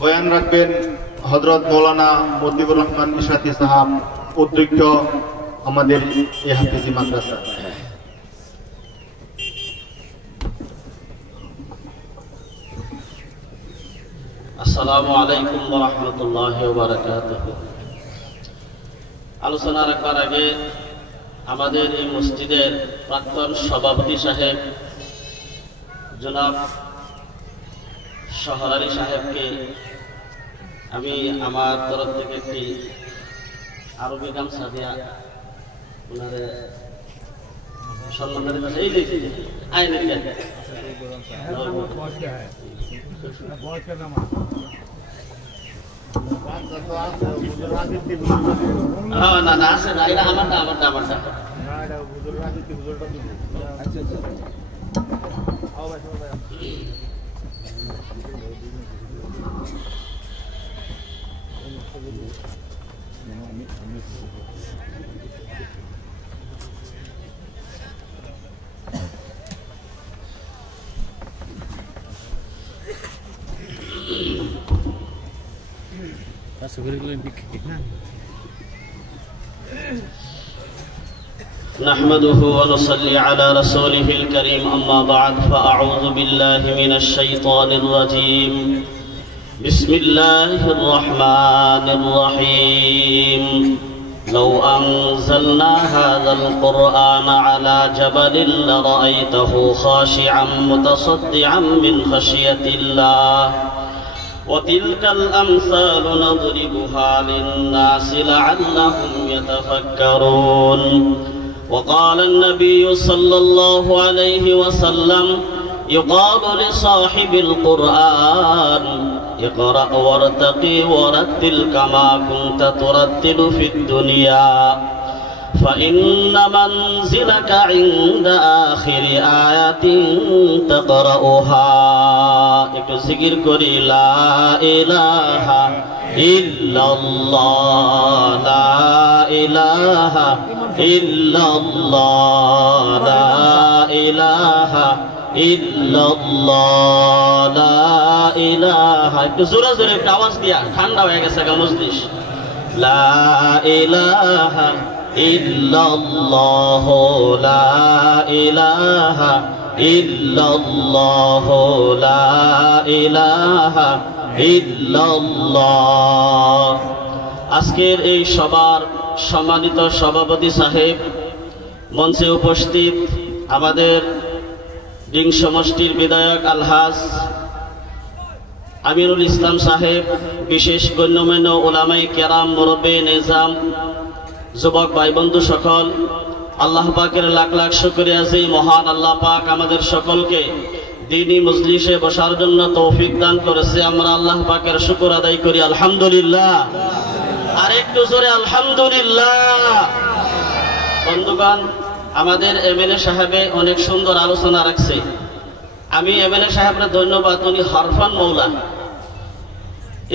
বয়ান রাখবেন হযরত মৌলানা মতিউর রহমান ইশরাতি সাহেব, অধ্যক্ষ আমাদের এই হাফেজি মাদ্রাসা। আসসালামু আলাইকুম ওয়া রাহমাতুল্লাহি ওয়া বারাকাতুহু। আলোচনা রাখবার আগে আমাদের এই মসজিদের প্রাক্তন সভাপতি সাহেব জনাব শহরারি সাহেবকে আমি আমার তরফ থেকে একটি আরবি গামছা দিয়া ওনারে সম্মান দিতে এই দেখি আইনের না না আছে না, এটা আমারটা আমারটা আমারটা نحمده ونصلي على رسوله الكريم أما بعد فأعوذ بالله من الشيطان الرجيم بسم الله الرحمن الرحيم لو أنزلنا هذا القرآن على جبل لرأيته خاشعا متصدعا من خشية الله وتلك الأمثال نضربها للناس لعلهم يتفكرون وقال النبي صلى الله عليه وسلم يقال لصاحب القرآن اقرأ وارتقي ورتل كما كنت ترتل في الدنيا فإن منزلك عند آخر آية تقرأها ذكر كري لا إله إلا الله لا إله إلا الله لا إله إلا الله لا إله زورا زورا আওয়াজ দিয়া ঠান্ডা হয়ে গেছে গা মজলিস লা ইলাহা ইল্লাল্লাহ লা ইলাহা ইল্লাল্লাহ লা ইলাহা ইল্লাল্লাহ। আজকের এই সবার সম্মানিত সভাপতি সাহেব, মঞ্চে উপস্থিত আমাদের ডিং সমষ্টির বিধায়ক আলহাজ আমিরুল ইসলাম সাহেব, বিশেষ গণ্যমান্য ওলামায়ে কেরাম, মুরব্বি নিজাম, যুবক ভাই বন্ধু সকল, আল্লাহ পাকের লাখ লাখ শুকরিয়া যে মহান আল্লাহ পাক আমাদের সকলকে দ্বীনি মজলিসে বসার জন্য তৌফিক দান করেছে। আমরা আল্লাহ পাকের শুকর আদায় করি আলহামদুলিল্লাহ। আর একটু জোরে আলহামদুলিল্লাহ। বন্ধুগণ, আমাদের এমএলএ সাহেবে অনেক সুন্দর আলোচনা রাখছে। আমি এমএলএ সাহেবরা ধন্যবাদ, উনি হরফান মৌলা।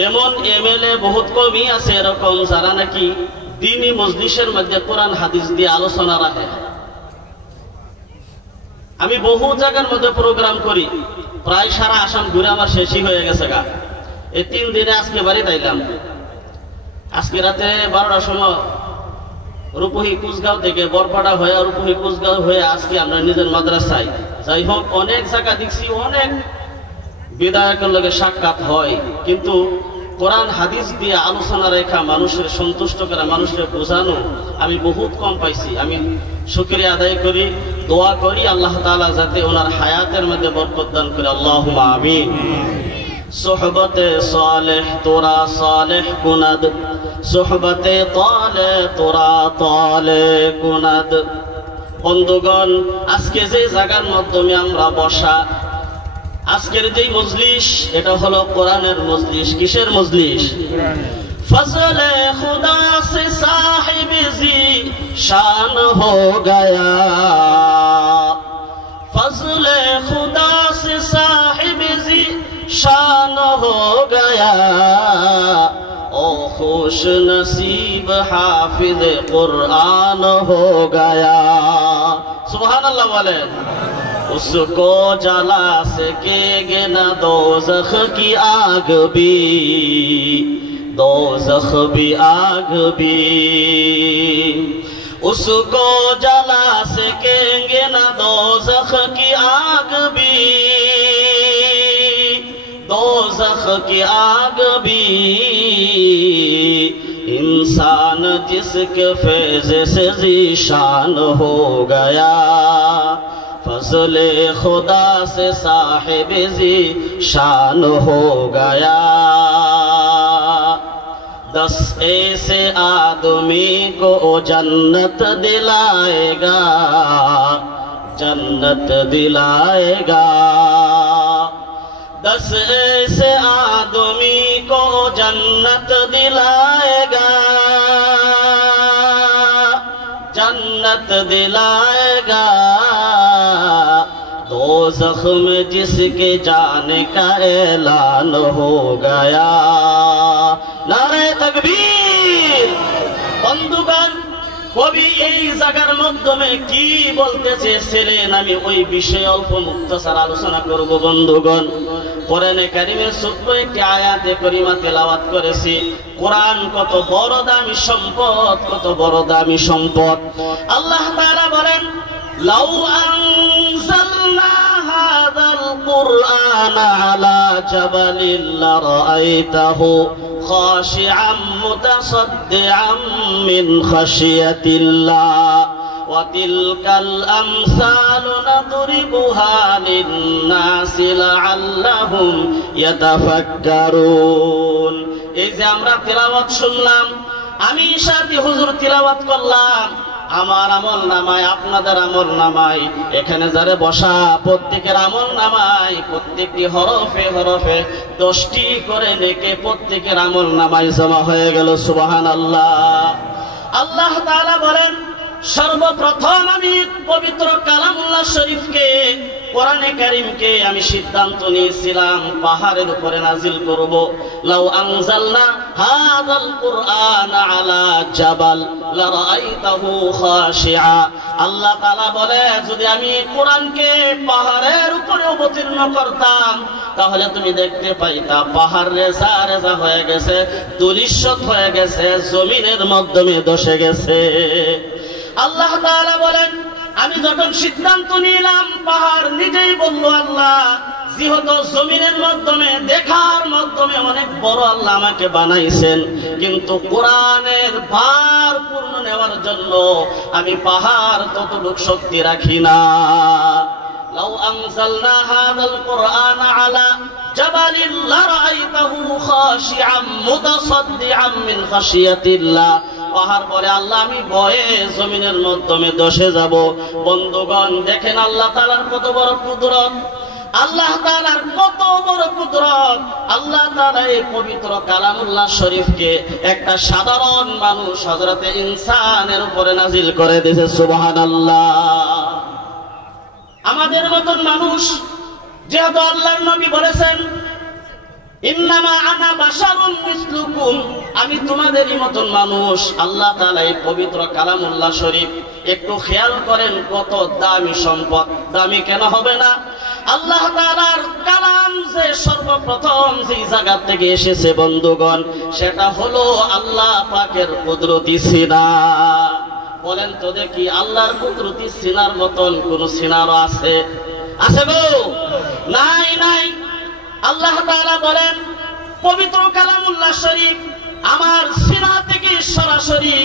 এমন এমএলএ বহুত কমই আছে এরকম যারা নাকি দ্বীনি মজলিসের মধ্যে কোরআন হাদিস দিয়ে আলোচনা রাখে। আমি বহু জায়গার মধ্যে প্রোগ্রাম করি, প্রায় সারা আসাম ঘুরে আমার শেষই হয়ে গেছে গা। এই 3 দিনে আজকে বাড়ি তাইলাম। আজকে রাতে 12টার সময় রূপহী কুচগাঁও থেকে বরপাড়া হয়ে রূপহী কুচগাঁও হয়ে আজকে আমরা নিজের মাদ্রাসায়। যাই হোক, অনেক জায়গা দেখছি, অনেক বিধায়কের লগে সাক্ষাৎ হয়, কিন্তু কোরআন হাদিস দিয়ে আলোচনা রেখা মানুষের সন্তুষ্ট করা, মানুষের বোঝানো আমি বহুত কম পাইছি। আমি শুকরিয়া আদায় করি, দোয়া করি আল্লাহ তাআলা যাতে ওনার হায়াতের মধ্যে বরকত দান করে, আল্লাহুম্মা আমিন। সোহবতে সালেহ তোরা সালেহ কুনাদ, সোহবতে তালে তোরা তালে কুনাদ। বন্ধুগণ, আজকে যে জায়গার মাধ্যমে আমরা বসা, আজকের যে মজলিস, এটা হলো কোরআনের মজলিস। কিসের মজলিস? ফজলে খুদা সে সাহিব জি শান হো গয়া, ফজলে খুদা সে সাহিব জি শান হো গয়া, ও খুশ নসিব হাফিজ কুরআন হো গয়া। সুবহানাল্লাহ বলেন। उसको जला सकेंगे न दोज़ख की आग भी, दोज़ख भी आग भी। उसको जला सकेंगे न दोज़ख की आग भी, दोज़ख की आग भी। इंसान जिसके फैज़ से ज़ीशान हो गया, फज़ले खुदा से साहिब ज़ीशान हो गया। 10 ऐसे आदमी को जन्नत दिलाएगा, जन्नत दिलाएगा। 10 ऐसे आदमी को जन्नत दिलाएगा, जन्नत दिलाएगा। दोज़ख में जिसके जाने का ऐलान हो गया। नारे तकबीर। बंधुगण, কবি এই জায়গার মাধ্যমে কি বলতে চেয়েছিলেন আমি ওই বিষয়ে অল্প মুক্তসার আলোচনা করব। বন্ধুগণ, কোরআনে কারীমের ছোট্ট একটি আয়াতে কারিমা তেলাওয়াত করেছি। কোরআন কত বড় দামি সম্পদ, কত বড় দামি সম্পদ। আল্লাহ তাআলা বলেন, লাউ আনজালনা হাযাল কুরআনা আলা জাবালিন লারাআইতাহু খাশিআম মুতাসাদ্দিআম মিন খাশিয়াতিল্লাহ ওয়া তিলকাল আমসালু নাদরিবুহা লিন-নাসি লাআল্লাহুম ইয়াতাফাক্কারুন। এই যে আমরা তেলাওয়াত শুনলাম, আমি সাথে হুজুর তেলাওয়াত করলাম, আমার আমল নামায়, আপনাদের আমল নামায়, এখানে যারা বসা প্রত্যেকের আমল নামায় প্রত্যেকটি হরফে হরফে 10টি করে নেকি প্রত্যেকের আমল নামায় জমা হয়ে গেল। সুবহানাল্লাহ। আল্লাহ তাআলা বলেন, সর্বপ্রথম আমি পবিত্র কালামুল্লাহ শরীফকে, কোরআনে কারীমকে আমি সিদ্ধান্ত নিয়েছিলাম পাহাড়ের উপরে নাজিল করব। লাউ আনজালনা হাযাল কুরআনা আলা জাবাল লারাআইতাহু খাশিআ। আল্লাহ তাআলা বলে, যদি আমি কোরআনকে পাহাড়ের উপরে অবতীর্ণ করতাম তাহলে তুমি দেখতে পাইতা পাহাড় রেজা রেজা হয়ে গেছে, দুলিশত হয়ে গেছে, জমিনের মাধ্যমে ধসে গেছে। আল্লাহ তাআলা বলেন, আমি যখন সিদ্ধান্ত নিলাম, পাহাড় নিজেই বলল, আল্লাহ যেহেতু জমিনের মাধ্যমে দেখার মাধ্যমে অনেক বড় আল্লাহ আমাকে বানাইছেন, কিন্তু কোরআনের ভার পূর্ণ নেওয়ার জন্য আমি পাহাড় ততটুকু শক্তি রাখি না। লাউ আনজালনা হাযাল কুরআনা আলা জাবালিন লারাআইতাহু খাশিআম মুতাসাদ্দিআম মিন খাশিয়াতিল্লাহ। পাহাড় বলে, আল্লাহ আমি ভয়ে জমিনের মাধ্যমে ধসে যাব। বন্ধুগণ, দেখেন আল্লাহ তাআলার কত বড় কুদরত, আল্লাহ তাআলার কত বড় কুদরত। আল্লাহ তাআলা এই পবিত্র কালামুল্লাহ শরীফকে একটা সাধারণ মানুষ হযরতে ইনসানের উপরে নাজিল করে দিয়েছে। সুবহানাল্লাহ। আমাদের মতন মানুষ, যেহেতু আল্লাহর নবী বলেছেন, ইন্নামা আনা বাশারুন মিসলুকুম, আমি তোমাদেরই মতন মানুষ। আল্লাহ তাআলা এই পবিত্র কালামুল্লাহ শরীফ একটু খেয়াল করেন, কত দামি সম্পদ। দামি কেন হবে না? আল্লাহ তাআলার কালাম যে সর্বপ্রথম যে জায়গা থেকে এসেছে বন্ধুগণ, সেটা হলো আল্লাহ পাকের কুদরতি সিনা। বলেন তো দেখি, আল্লাহর কুদরতি সিনার মতন কোন সিনারও আছে? আছে গো? নাই, নাই। আল্লাহ তাআলা বলেন, পবিত্র কালামুল্লাহ শরীফ আমার সিনা থেকে সরাসরি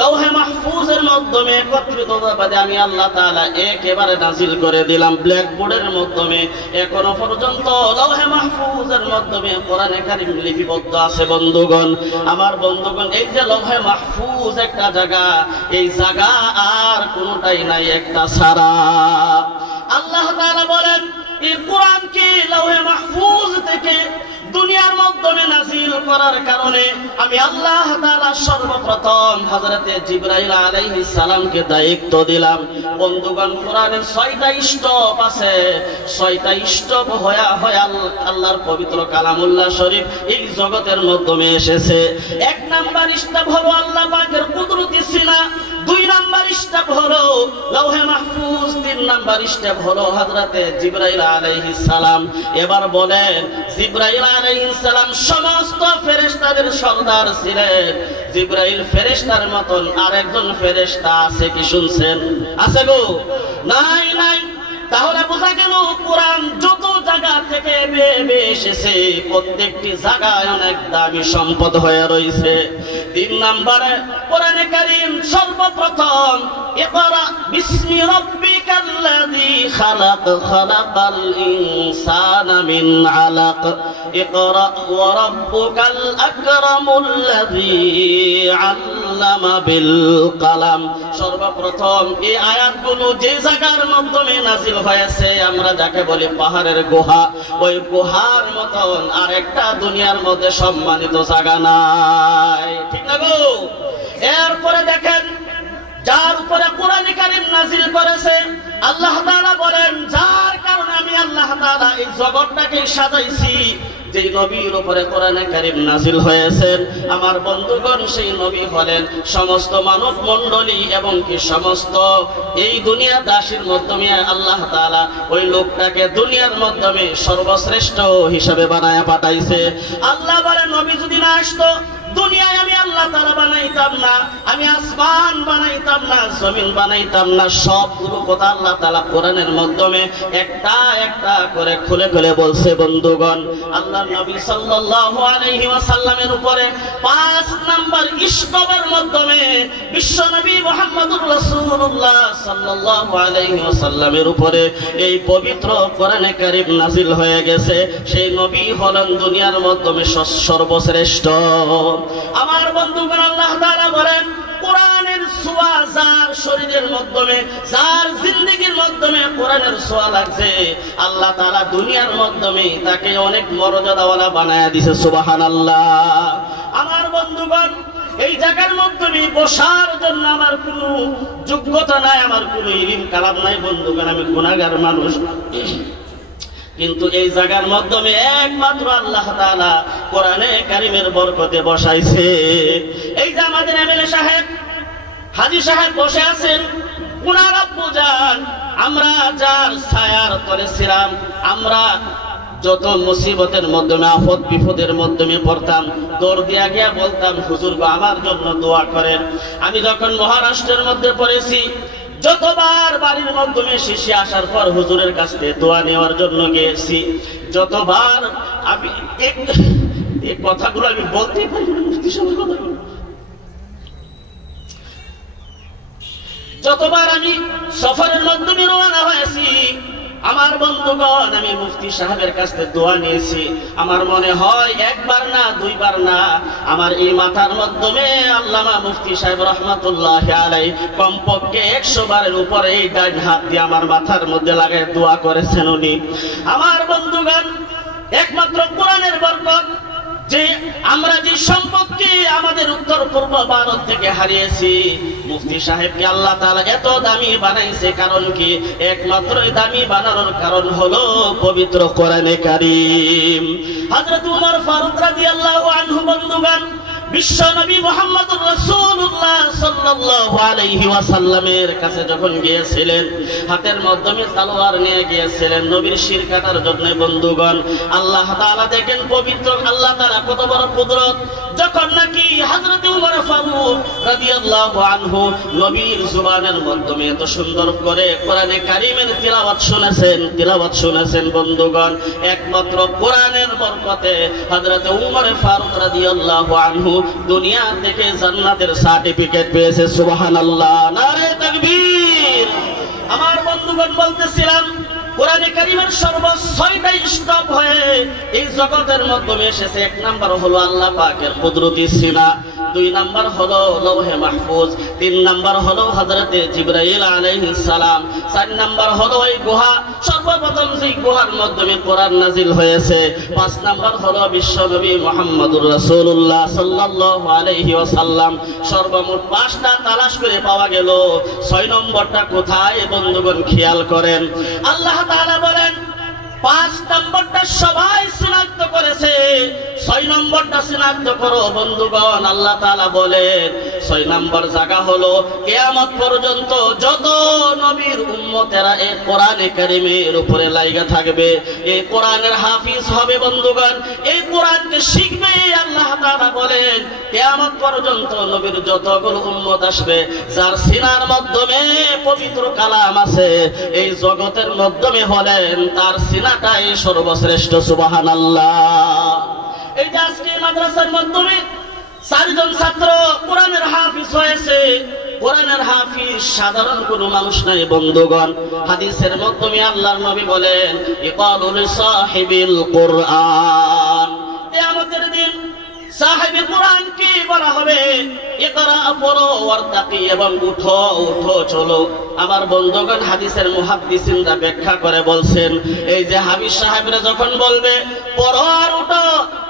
লৌহে মাহফুজের মাধ্যমে একত্রিতভাবে আমি আল্লাহ তাআলা একেবারে নাজিল করে দিলাম। ব্ল্যাকবোর্ডের মাধ্যমে এখনো পর্যন্ত লৌহে মাহফুজের মাধ্যমে কোরআনে কারীম লিপিবদ্ধ আছে। বন্ধুগণ, আমার বন্ধুগণ, এই যে লৌহে মাহফুজ একটা জায়গা, এই জায়গা আর কোনটাই নাই একটা ছাড়া। আল্লাহ তাআলা বলেন, এই কোরআনকে লৌহে মাহফুজ থেকে দুনিয়ার মাধ্যমে নাজিল করার কারণে আমি আল্লাহ তাআলা সর্বপ্রথম হযরতে জিবরাইল আলাইহিস সালামকে দায়িত্ব দিলাম। বন্ধুগণ, কোরআনের 6টা স্টপ আছে, 6টা স্টপ হয়া আল্লাহর পবিত্র কালামুল্লাহ শরীফ এই জগতের মাধ্যমে এসেছে। 1 নাম্বার স্টপ হলো আল্লাহ পাকের কুদরতি সিনা, 2 নাম্বার স্টেপ হলো লৌহে মাহফুজ, 3 নাম্বার স্টেপ হলো হযরতে জিবরাইল আলাইহিস সালাম। এবার বলেন, জিবরাইল আলাইহিস সালাম সমস্ত ফেরেশতাদের সর্দার ছিলেন। জিবরাইল ফেরেশতার মতন আরেকজন ফেরেশতা আছে কি শুনছেন? আছে গো? নাই নাই। তাহলে বোঝা গেল কোরআন যত জায়গা থেকে বেয়ে এসেছে প্রত্যেকটি জায়গায় অনেক দামি সম্পদ হয়ে রয়েছে। 3 নম্বরে কোরআনে কারীম সর্বপ্রথম ইকরা বিসমি রাব্বিকাল্লাযী খালাক খালাকাল ইনসানা মিন আলাক ইকরা ওয়া রাব্বুকাল আকরামুল্লাযী আল্লামা বিল কলম। সর্বপ্রথম এই আয়াতগুলো যে জায়গার মাধ্যমে নাযিল হয়েছে, আমরা যাকে বলি পাহাড়ের গুহা, ওই গুহার মতন আরেকটা দুনিয়ার মধ্যে সম্মানিত জায়গা নাই, ঠিক না গো? এরপরে দেখেন, যার উপরে কোরআন কারীম নাযিল করেছে আল্লাহ তাআলা বলেন, যার কারণে আমি আল্লাহ তাআলা এই জগৎটাকে সাজাইছি, যে নবীর উপরে কোরআন কারীম নাযিল হয়েছেন আমার বন্ধুগণ, সেই নবী হলেন সমস্ত মানব মণ্ডলী এবং কি সমস্ত এই দুনিয়া দাসীর মাধ্যমে আল্লাহ তাআলা ওই লোকটাকে দুনিয়ার মাধ্যমে সর্বশ্রেষ্ঠ হিসাবে বানায়া পাঠাইছে। আল্লাহ বলেন, নবী যদি না আসতো দুনিয়ায় আমি আল্লাহ তাআলা বানাইতাম না, আমি আসমান বানাইতাম না, জমিন বানাইতাম না। সবগুলো কথা আল্লাহ তাআলা কোরআনের মাধ্যমে একটা একটা করে খুলে খুলে বলছে। বন্ধুগণ, আল্লাহর নবী সাল্লাল্লাহু আলাইহি ওয়াসাল্লামের উপরে 5 নাম্বার ইসলামের মাধ্যমে বিশ্ব নবী মুহাম্মদুর রাসূলুল্লাহ সাল্লাল্লাহু আলাইহি ওয়াসাল্লামের উপরে এই পবিত্র কোরআনে কারীম নাযিল হয়ে গেছে। সেই নবী হলেন দুনিয়ার মাধ্যমে সর্বশ্রেষ্ঠ। আমার বন্ধুগণ, আল্লাহ তাআলা বলেন, কোরআনের ছোঁয়া যার শরীরের মাধ্যমে, যার জিন্দেগীর মাধ্যমে কোরআনের ছোঁয়া লাগছে, আল্লাহ তাআলা দুনিয়ার মাধ্যমে তাকে অনেক মর্যাদাওয়ালা বানায়া দিয়েছে। সুবহানাল্লাহ। আমার বন্ধুগণ, এই জায়গার মাধ্যমে বসার জন্য আমার কোনো যোগ্যতা নাই, আমার কোনো ইলম কালাম নাই। বন্ধুগণ, আমি গুনাহগার মানুষ, কিন্তু এই জায়গার মাধ্যমে একমাত্র আল্লাহ তাআলা কোরআনে কারীমের বরকতে বসাইছে। এই যে আমাদের এমএলএ সাহেব, হাজী সাহেব বসে আছেন, উনার আব্বু জান, আমরা যার ছায়ার তলে ছিলাম, আমরা যত মুসিবতের মাধ্যমে, আফত বিপদের মাধ্যমে পড়তাম, দৌড় দিয়া গিয়া বলতাম, হুজুর গো আমার জন্য দোয়া করেন। আমি যখন মহারাষ্ট্রের মধ্যে পড়েছি, যতবার বাড়ির মাধ্যমে শিশি আসার পর হুজুরের কাছ থেকে দোয়া নেওয়ার জন্য গিয়েছি, যতবার আমি এই কথাগুলো আমি বলতেই পারি না, মুফতি সাহেবের কথাগুলো, যতবার আমি সফরের মাধ্যমে রওনা হয়েছি, আমার বন্ধুগণ, আমি মুফতি সাহেবের কাছ থেকে দোয়া নিয়েছি। আমার মনে হয় একবার না, দুইবার না, আমার এই মাথার মাধ্যমে আল্লামা মুফতি সাহেব রহমাতুল্লাহি আলাইহি কমপক্ষে 100 বারের উপরে এই ডান হাত দিয়ে আমার মাথার মধ্যে লাগায় দোয়া করেছেন উনি। আমার বন্ধুগণ, একমাত্র কোরআনের বরকত, যে আমরা যে সম্পদকে আমাদের উত্তর পূর্ব ভারত থেকে হারিয়েছি, মুফতি সাহেবকে আল্লাহ তাআলা এত দামি বানাইছে। কারণ কি? একমাত্র দামি বানানোর কারণ হলো পবিত্র কোরআনে কারীম। হযরত ওমর ফারুক রাদিয়াল্লাহু আনহু বন্ধুগণ, বিশ্ব নবী মুহাম্মদুর রাসূলুল্লাহ সাল্লাল্লাহু আলাইহি ওয়াসাল্লামের কাছে যখন গিয়েছিলেন, হাতের মাধ্যমে তলোয়ার নিয়ে গিয়েছিলেন নবীর শির কাটার জন্য। বন্ধুগণ, আল্লাহ তাআলা দেখেন পবিত্র আল্লাহ তাআলা কত বড় কুদরত, যখন নাকি হযরত ওমর ফারুক রাদিয়াল্লাহু আনহু নবীর জুবানের মাধ্যমে এত সুন্দর করে কোরআনে কারীমের তিলাওয়াত শুনেছেন। বন্ধুগণ, একমাত্র কোরআনের বরকতে হযরত ওমর ফারুক রাদিয়াল্লাহু আনহু দুনিয়া থেকে জান্নাতের সার্টিফিকেট পেয়েছে। সুবহানাল্লাহ, নারে তাকবীর। আমার বন্ধুগণ, বলতেছিলাম কোরআনে কারীমের সর্ব-6টা স্টপ হয়ে এই জগতের মাধ্যমে এসেছে। 1 নাম্বার হলো আল্লাহ পাকের কুদরতি সিনা, 2 নাম্বার হলো লৌহে মাহফুজ, 3 নাম্বার হলো হযরতে জিবরাইল আলাইহিস সালাম, 4 নাম্বার হলো এই গুহা, সর্বপ্রথম যে গুহার মাধ্যমে কোরআন নাজিল হয়েছে, 5 নাম্বার হলো বিশ্বনবী মুহাম্মদুর রাসূলুল্লাহ সাল্লাল্লাহু আলাইহি ওয়াসাল্লাম। সর্বমোট 5টা তালাশ করে পাওয়া গেল, 6 নম্বরটা কোথায় বন্ধুগণ খেয়াল করেন। আল্লাহ তাআলা বলেন 5 নম্বরটা সবাই শনাক্ত করেছে, 6 নম্বরটা শনাক্ত করো বন্ধুগণ। আল্লাহ তাআলা বলেন 6 নম্বর জায়গা হলো কিয়ামত পর্যন্ত যত নবীর উম্মতেরা এই কোরআনে কারীমের উপরে লাইগা থাকবে, এই কোরআনের হাফিজ হবে বন্ধুগণ, এই কোরআনকে শিখবে। আল্লাহ তাআলা বলেন কিয়ামত পর্যন্ত নবীর যতগুলো উম্মত আসবে, যার সিনার মাধ্যমে পবিত্র কালাম আছে, এই জগতের মাধ্যমে হলেন তার সিনাটাই সর্বশ্রেষ্ঠ। সুবহানাল্লাহ। এই যে আজকে মাদ্রাসার মাধ্যমে 4 জন ছাত্র কোরআনের হাফিজ হয়েছে। কোরআনের হাফিজ সাধারণ কোনো মানুষ নাই বন্ধুগণ। হাদিসের মাধ্যমে আল্লাহর নবী বলেন ইকালু লিসাহিবিল কুরআন, কিয়ামতের দিন সাহেবে কোরআন কি বলা হবে, ইকরা পড়ো ওয়ারতাকি, এবং উঠো উঠো চলো। আমার বন্ধুগণ হাদিসের মুহাদ্দিসিনরা ব্যাখ্যা করে বলছেন, এই যে হাবিব সাহেবরা যখন বলবে পড়ো আর উঠো,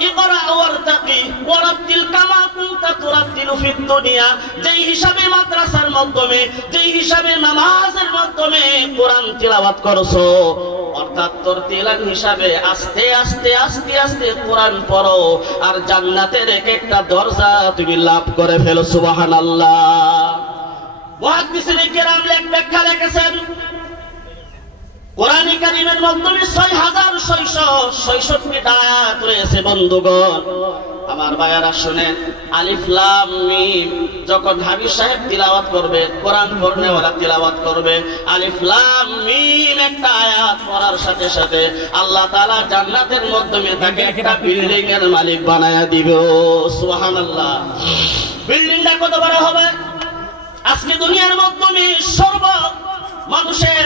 ইকরা ওয়ারতাকি ওয়ারাতিল কামা কুনতা তুরাতিলু ফিদ দুনিয়া, যেই হিসাবে মাদ্রাসার মাধ্যমে, যেই হিসাবে নামাজের মাধ্যমে কোরআন তিলাওয়াত করছো, অর্থাৎ তরতিলান হিসাবে আস্তে আস্তে আস্তে আস্তে কোরআন পড়ো, আর জান্নাতের এক একটা দরজা তুমি লাভ করে ফেলো। সুবহানাল্লাহ। মুহাদ্দিসিনে কেরাম ব্যাখ্যা লিখেছেন কোরআনে কারীমের মাধ্যমে 6666টা আয়াত রয়েছে বন্ধুগণ। আমার ভাইয়ারা শুনেন, আলিফ লাম মিম যখন হাবিব সাহেব তিলাওয়াত করবে, কোরআন পড়নে ওরা তিলাওয়াত করবে, আলিফ লাম মিম একটা আয়াত পড়ার সাথে সাথে আল্লাহ তাআলা জান্নাতের মাধ্যমে তাকে একটা বিল্ডিং এর মালিক বানায়া দিবে। সুবহানাল্লাহ। বিল্ডিংটা কত বড় হবে? আজকে দুনিয়ার মাধ্যমে সর্ব মানুষের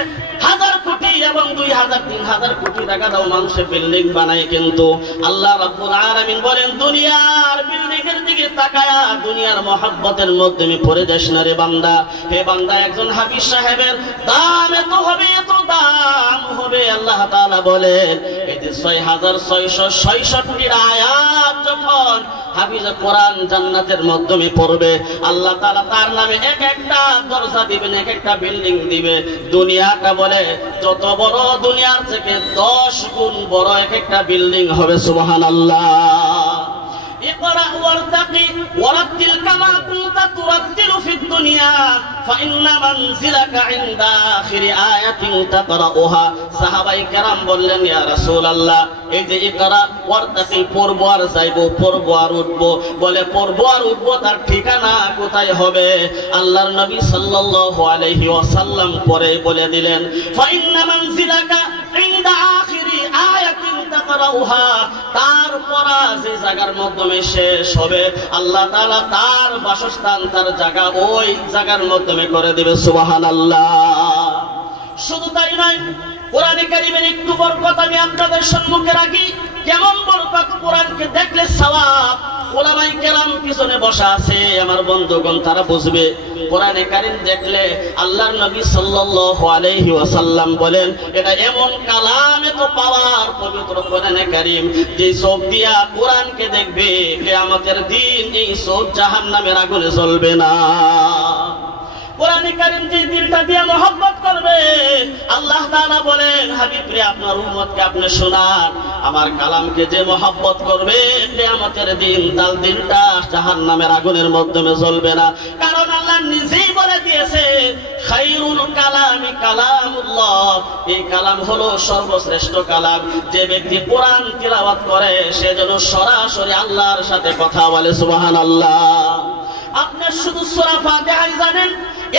1000 কোটি এবং 2000 3000 কোটি টাকা দাও মানুষের বিল্ডিং বানায়, কিন্তু আল্লাহ রাব্বুল আলামিন বলেন দুনিয়ার বিল্ডিং এর দিকে তাকায়া দুনিয়ার মহব্বতের মধ্যে পড়ে যাস না রে বান্দা। হে বান্দা, একজন হাফিজ সাহেবের দাম এত হবে, এত দাম হবে। আল্লাহ তাআলা বলেন এই যে 6666 আয়াত যখন হাফিজ কোরআন জান্নাতের মাধ্যমে পড়বে, আল্লাহ তাআলা তার নামে এক একটা দরজা দিবেন, এক একটা বিল্ডিং দিবে। দুনিয়াটা বলে যত বড়, দুনিয়ার থেকে 10 গুণ বড় এক একটা বিল্ডিং হবে। সুবহানাল্লাহ। ইকরা ওয়ারতাকি ওয়ারাতিল কামা কুনতা তুরাতিলু ফিদ দুনিয়া ফাইন্না মানজিলাকা ইনদা আখিরি আয়াতিন তাকরাউহা। সাহাবায়ে কেরাম বললেন ইয়া রাসূলুল্লাহ, এই যে ইকরা ওয়ারতাকি পড়বো আর যাইবো, পড়বো আর উঠবো, বলে পড়বো আর উঠবো, তার ঠিকানা কোথায় হবে? আল্লাহর নবী সাল্লাল্লাহু আলাইহি ওয়াসাল্লাম পরে বলে দিলেন ফাইন্না মানজিলাকা ইনদা আখিরি আয়াতিন তাকরাউহা, তার পড়া যে জায়গার মাধ্যমে শেষ হবে আল্লাহ তাআলা তার বাসস্থান, তার জায়গা ওই জায়গার মাধ্যমে করে দিবে। সুবহানাল্লাহ। শুধু তাই নয়, কোরআনে কারীমের একটু বরকত আমি আপনাদের সম্মুখে রাখি। কেমন বরকত? কোরআনকে দেখলে সওয়াব। উলামায়ে কেরাম পিছনে বসা আছে আমার বন্ধুগণ, তারা বুঝবে। কোরআনে কারীম দেখলে আল্লাহর নবী সাল্লাল্লাহু আলাইহি ওয়াসাল্লাম বলেন এটা এমন কালাম, এত পাওয়ার পবিত্র কোরআনে কারীম, যে চোখ দিয়া কোরআনকে দেখবে কিয়ামতের দিন এই চোখ জাহান্নামের আগুনে জ্বলবে না। কোরআনে কারীম যে দিলটা দিয়ে মহব্বত করবে, আল্লাহ তাআলা বলেন হাবিব রে আপনার উম্মতকে আপনি শোনান, আমার কালামকে যে মহব্বত করবে কিয়ামতের দিন তার দিলটা জাহান্নামের আগুনের মাধ্যমে জ্বলবে না। কারণ আল্লাহ নিজেই বলে দিয়েছে খায়রুল কালামি কালামুল্লাহ, এই কালাম হলো সর্বশ্রেষ্ঠ কালাম। যে ব্যক্তি কোরআন তিলাওয়াত করে সে যেন সরাসরি আল্লাহর সাথে কথা বলে। সুবহানাল্লাহ। আপনি শুধু সূরা ফাতিহা জানেন,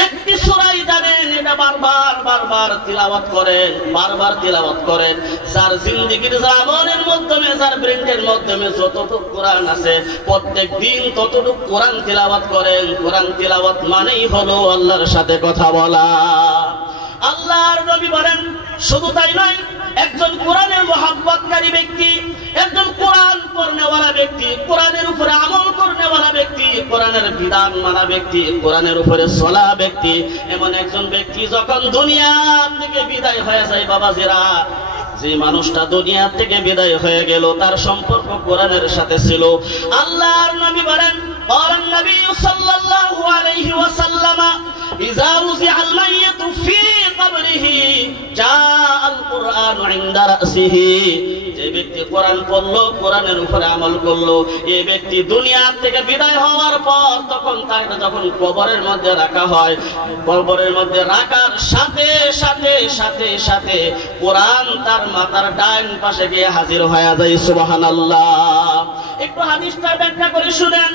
একটি সূরাই জানেন, এটা বারবার বারবার তিলাওয়াত করেন, বারবার তিলাওয়াত করেন। যার জিন্দেগীর আমলের মাধ্যমে, যার ব্রেনের মাধ্যমে যতটুকু কোরআন আছে প্রত্যেক দিন ততটুকু কোরআন তিলাওয়াত করেন। কোরআন তিলাওয়াত মানেই হলো আল্লাহর সাথে কথা বলা। আল্লাহর নবী বলেন শুধু তাই নয়, একজন কোরআনের মহব্বতকারী ব্যক্তি, একজন কোরআন পড়নেওয়ালা ব্যক্তি, কোরআনের উপরে আমল করনেওয়ালা ব্যক্তি, কোরআনের বিধান মানা ব্যক্তি, কোরআনের উপরে চলা ব্যক্তি, এমন একজন ব্যক্তি যখন দুনিয়া থেকে বিদায় হয়ে যায় বাবাজিরা, যে মানুষটা দুনিয়া থেকে বিদায় হয়ে গেল তার সম্পর্ক কোরআনের সাথে ছিল। আল্লাহর নবী বলেন قال النبي صلى الله عليه وسلم إذا وضع الميت في قبره جاء القرآن عند رأسه। যে ব্যক্তি কোরআন পড়লো, কোরআনের উপরে আমল করলো, এই ব্যক্তি দুনিয়া থেকে বিদায় হওয়ার পর তখন তাকে যখন কবরের মধ্যে রাখা হয়, কবরের মধ্যে রাখার সাথে সাথে সাথে সাথে কোরআন তার মাথার ডান পাশে গিয়ে হাজির হয়ে যায়। সুবহানাল্লাহ। একটু হাদিসটা ব্যাখ্যা করে শুনেন।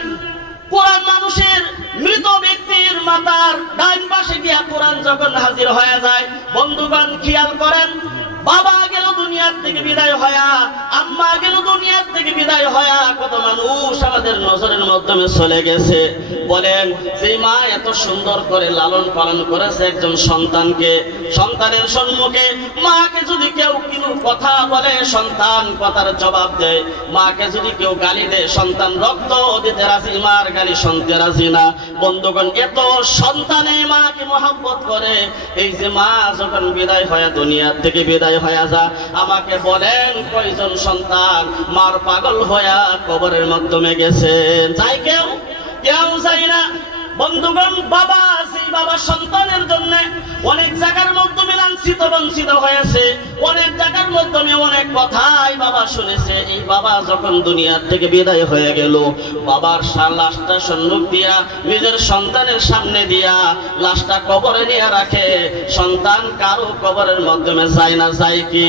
কোরআন মানুষের মৃত ব্যক্তির মাথার ডান পাশে গিয়া কোরআন যখন হাজির হয়ে যায়, বন্ধুগণ খেয়াল করেন, বাবা গেল দুনিয়ার থেকে বিদায় হয়া, আম্মা গেল দুনিয়ার থেকে বিদায় হয়া, কত মানুষ আমাদের নজরের মাধ্যমে চলে গেছে। বলেন যে মা এত সুন্দর করে লালন পালন করেছে একজন সন্তানকে, সন্তানের সম্মুখে মাকে যদি কেউ কোনো কথা বলে সন্তান কথার জবাব দেয়, মাকে যদি কেউ গালি দেয় সন্তান রক্ত দিতে রাজি, মার গালি শুনতে রাজি না। বন্ধুগণ এত সন্তানে মাকে মহব্বত করে, এই যে মা যখন বিদায় হয়ে দুনিয়ার থেকে বিদায় হয়ে যা, আমাকে বলেন কয়জন সন্তান মার পাগল হয়ে কবরের মাধ্যমে গেছে? যাই কেউ? কেউ যায় না। বন্ধুগণ বাবা, সেই বাবা সন্তানের জন্য অনেক জায়গার মাধ্যমে লাঞ্ছিত বঞ্চিত হয়েছে, অনেক জায়গার মাধ্যমে অনেক কথাই বাবা শুনেছে। এই বাবা যখন দুনিয়ার থেকে বিদায় হয়ে গেল, বাবার লাশটা সম্মুখ দিয়া নিজের সন্তানের সামনে দিয়া লাশটা কবরে নিয়ে রাখে। সন্তান কারো কবরের মাধ্যমে যায় না, যায় কি?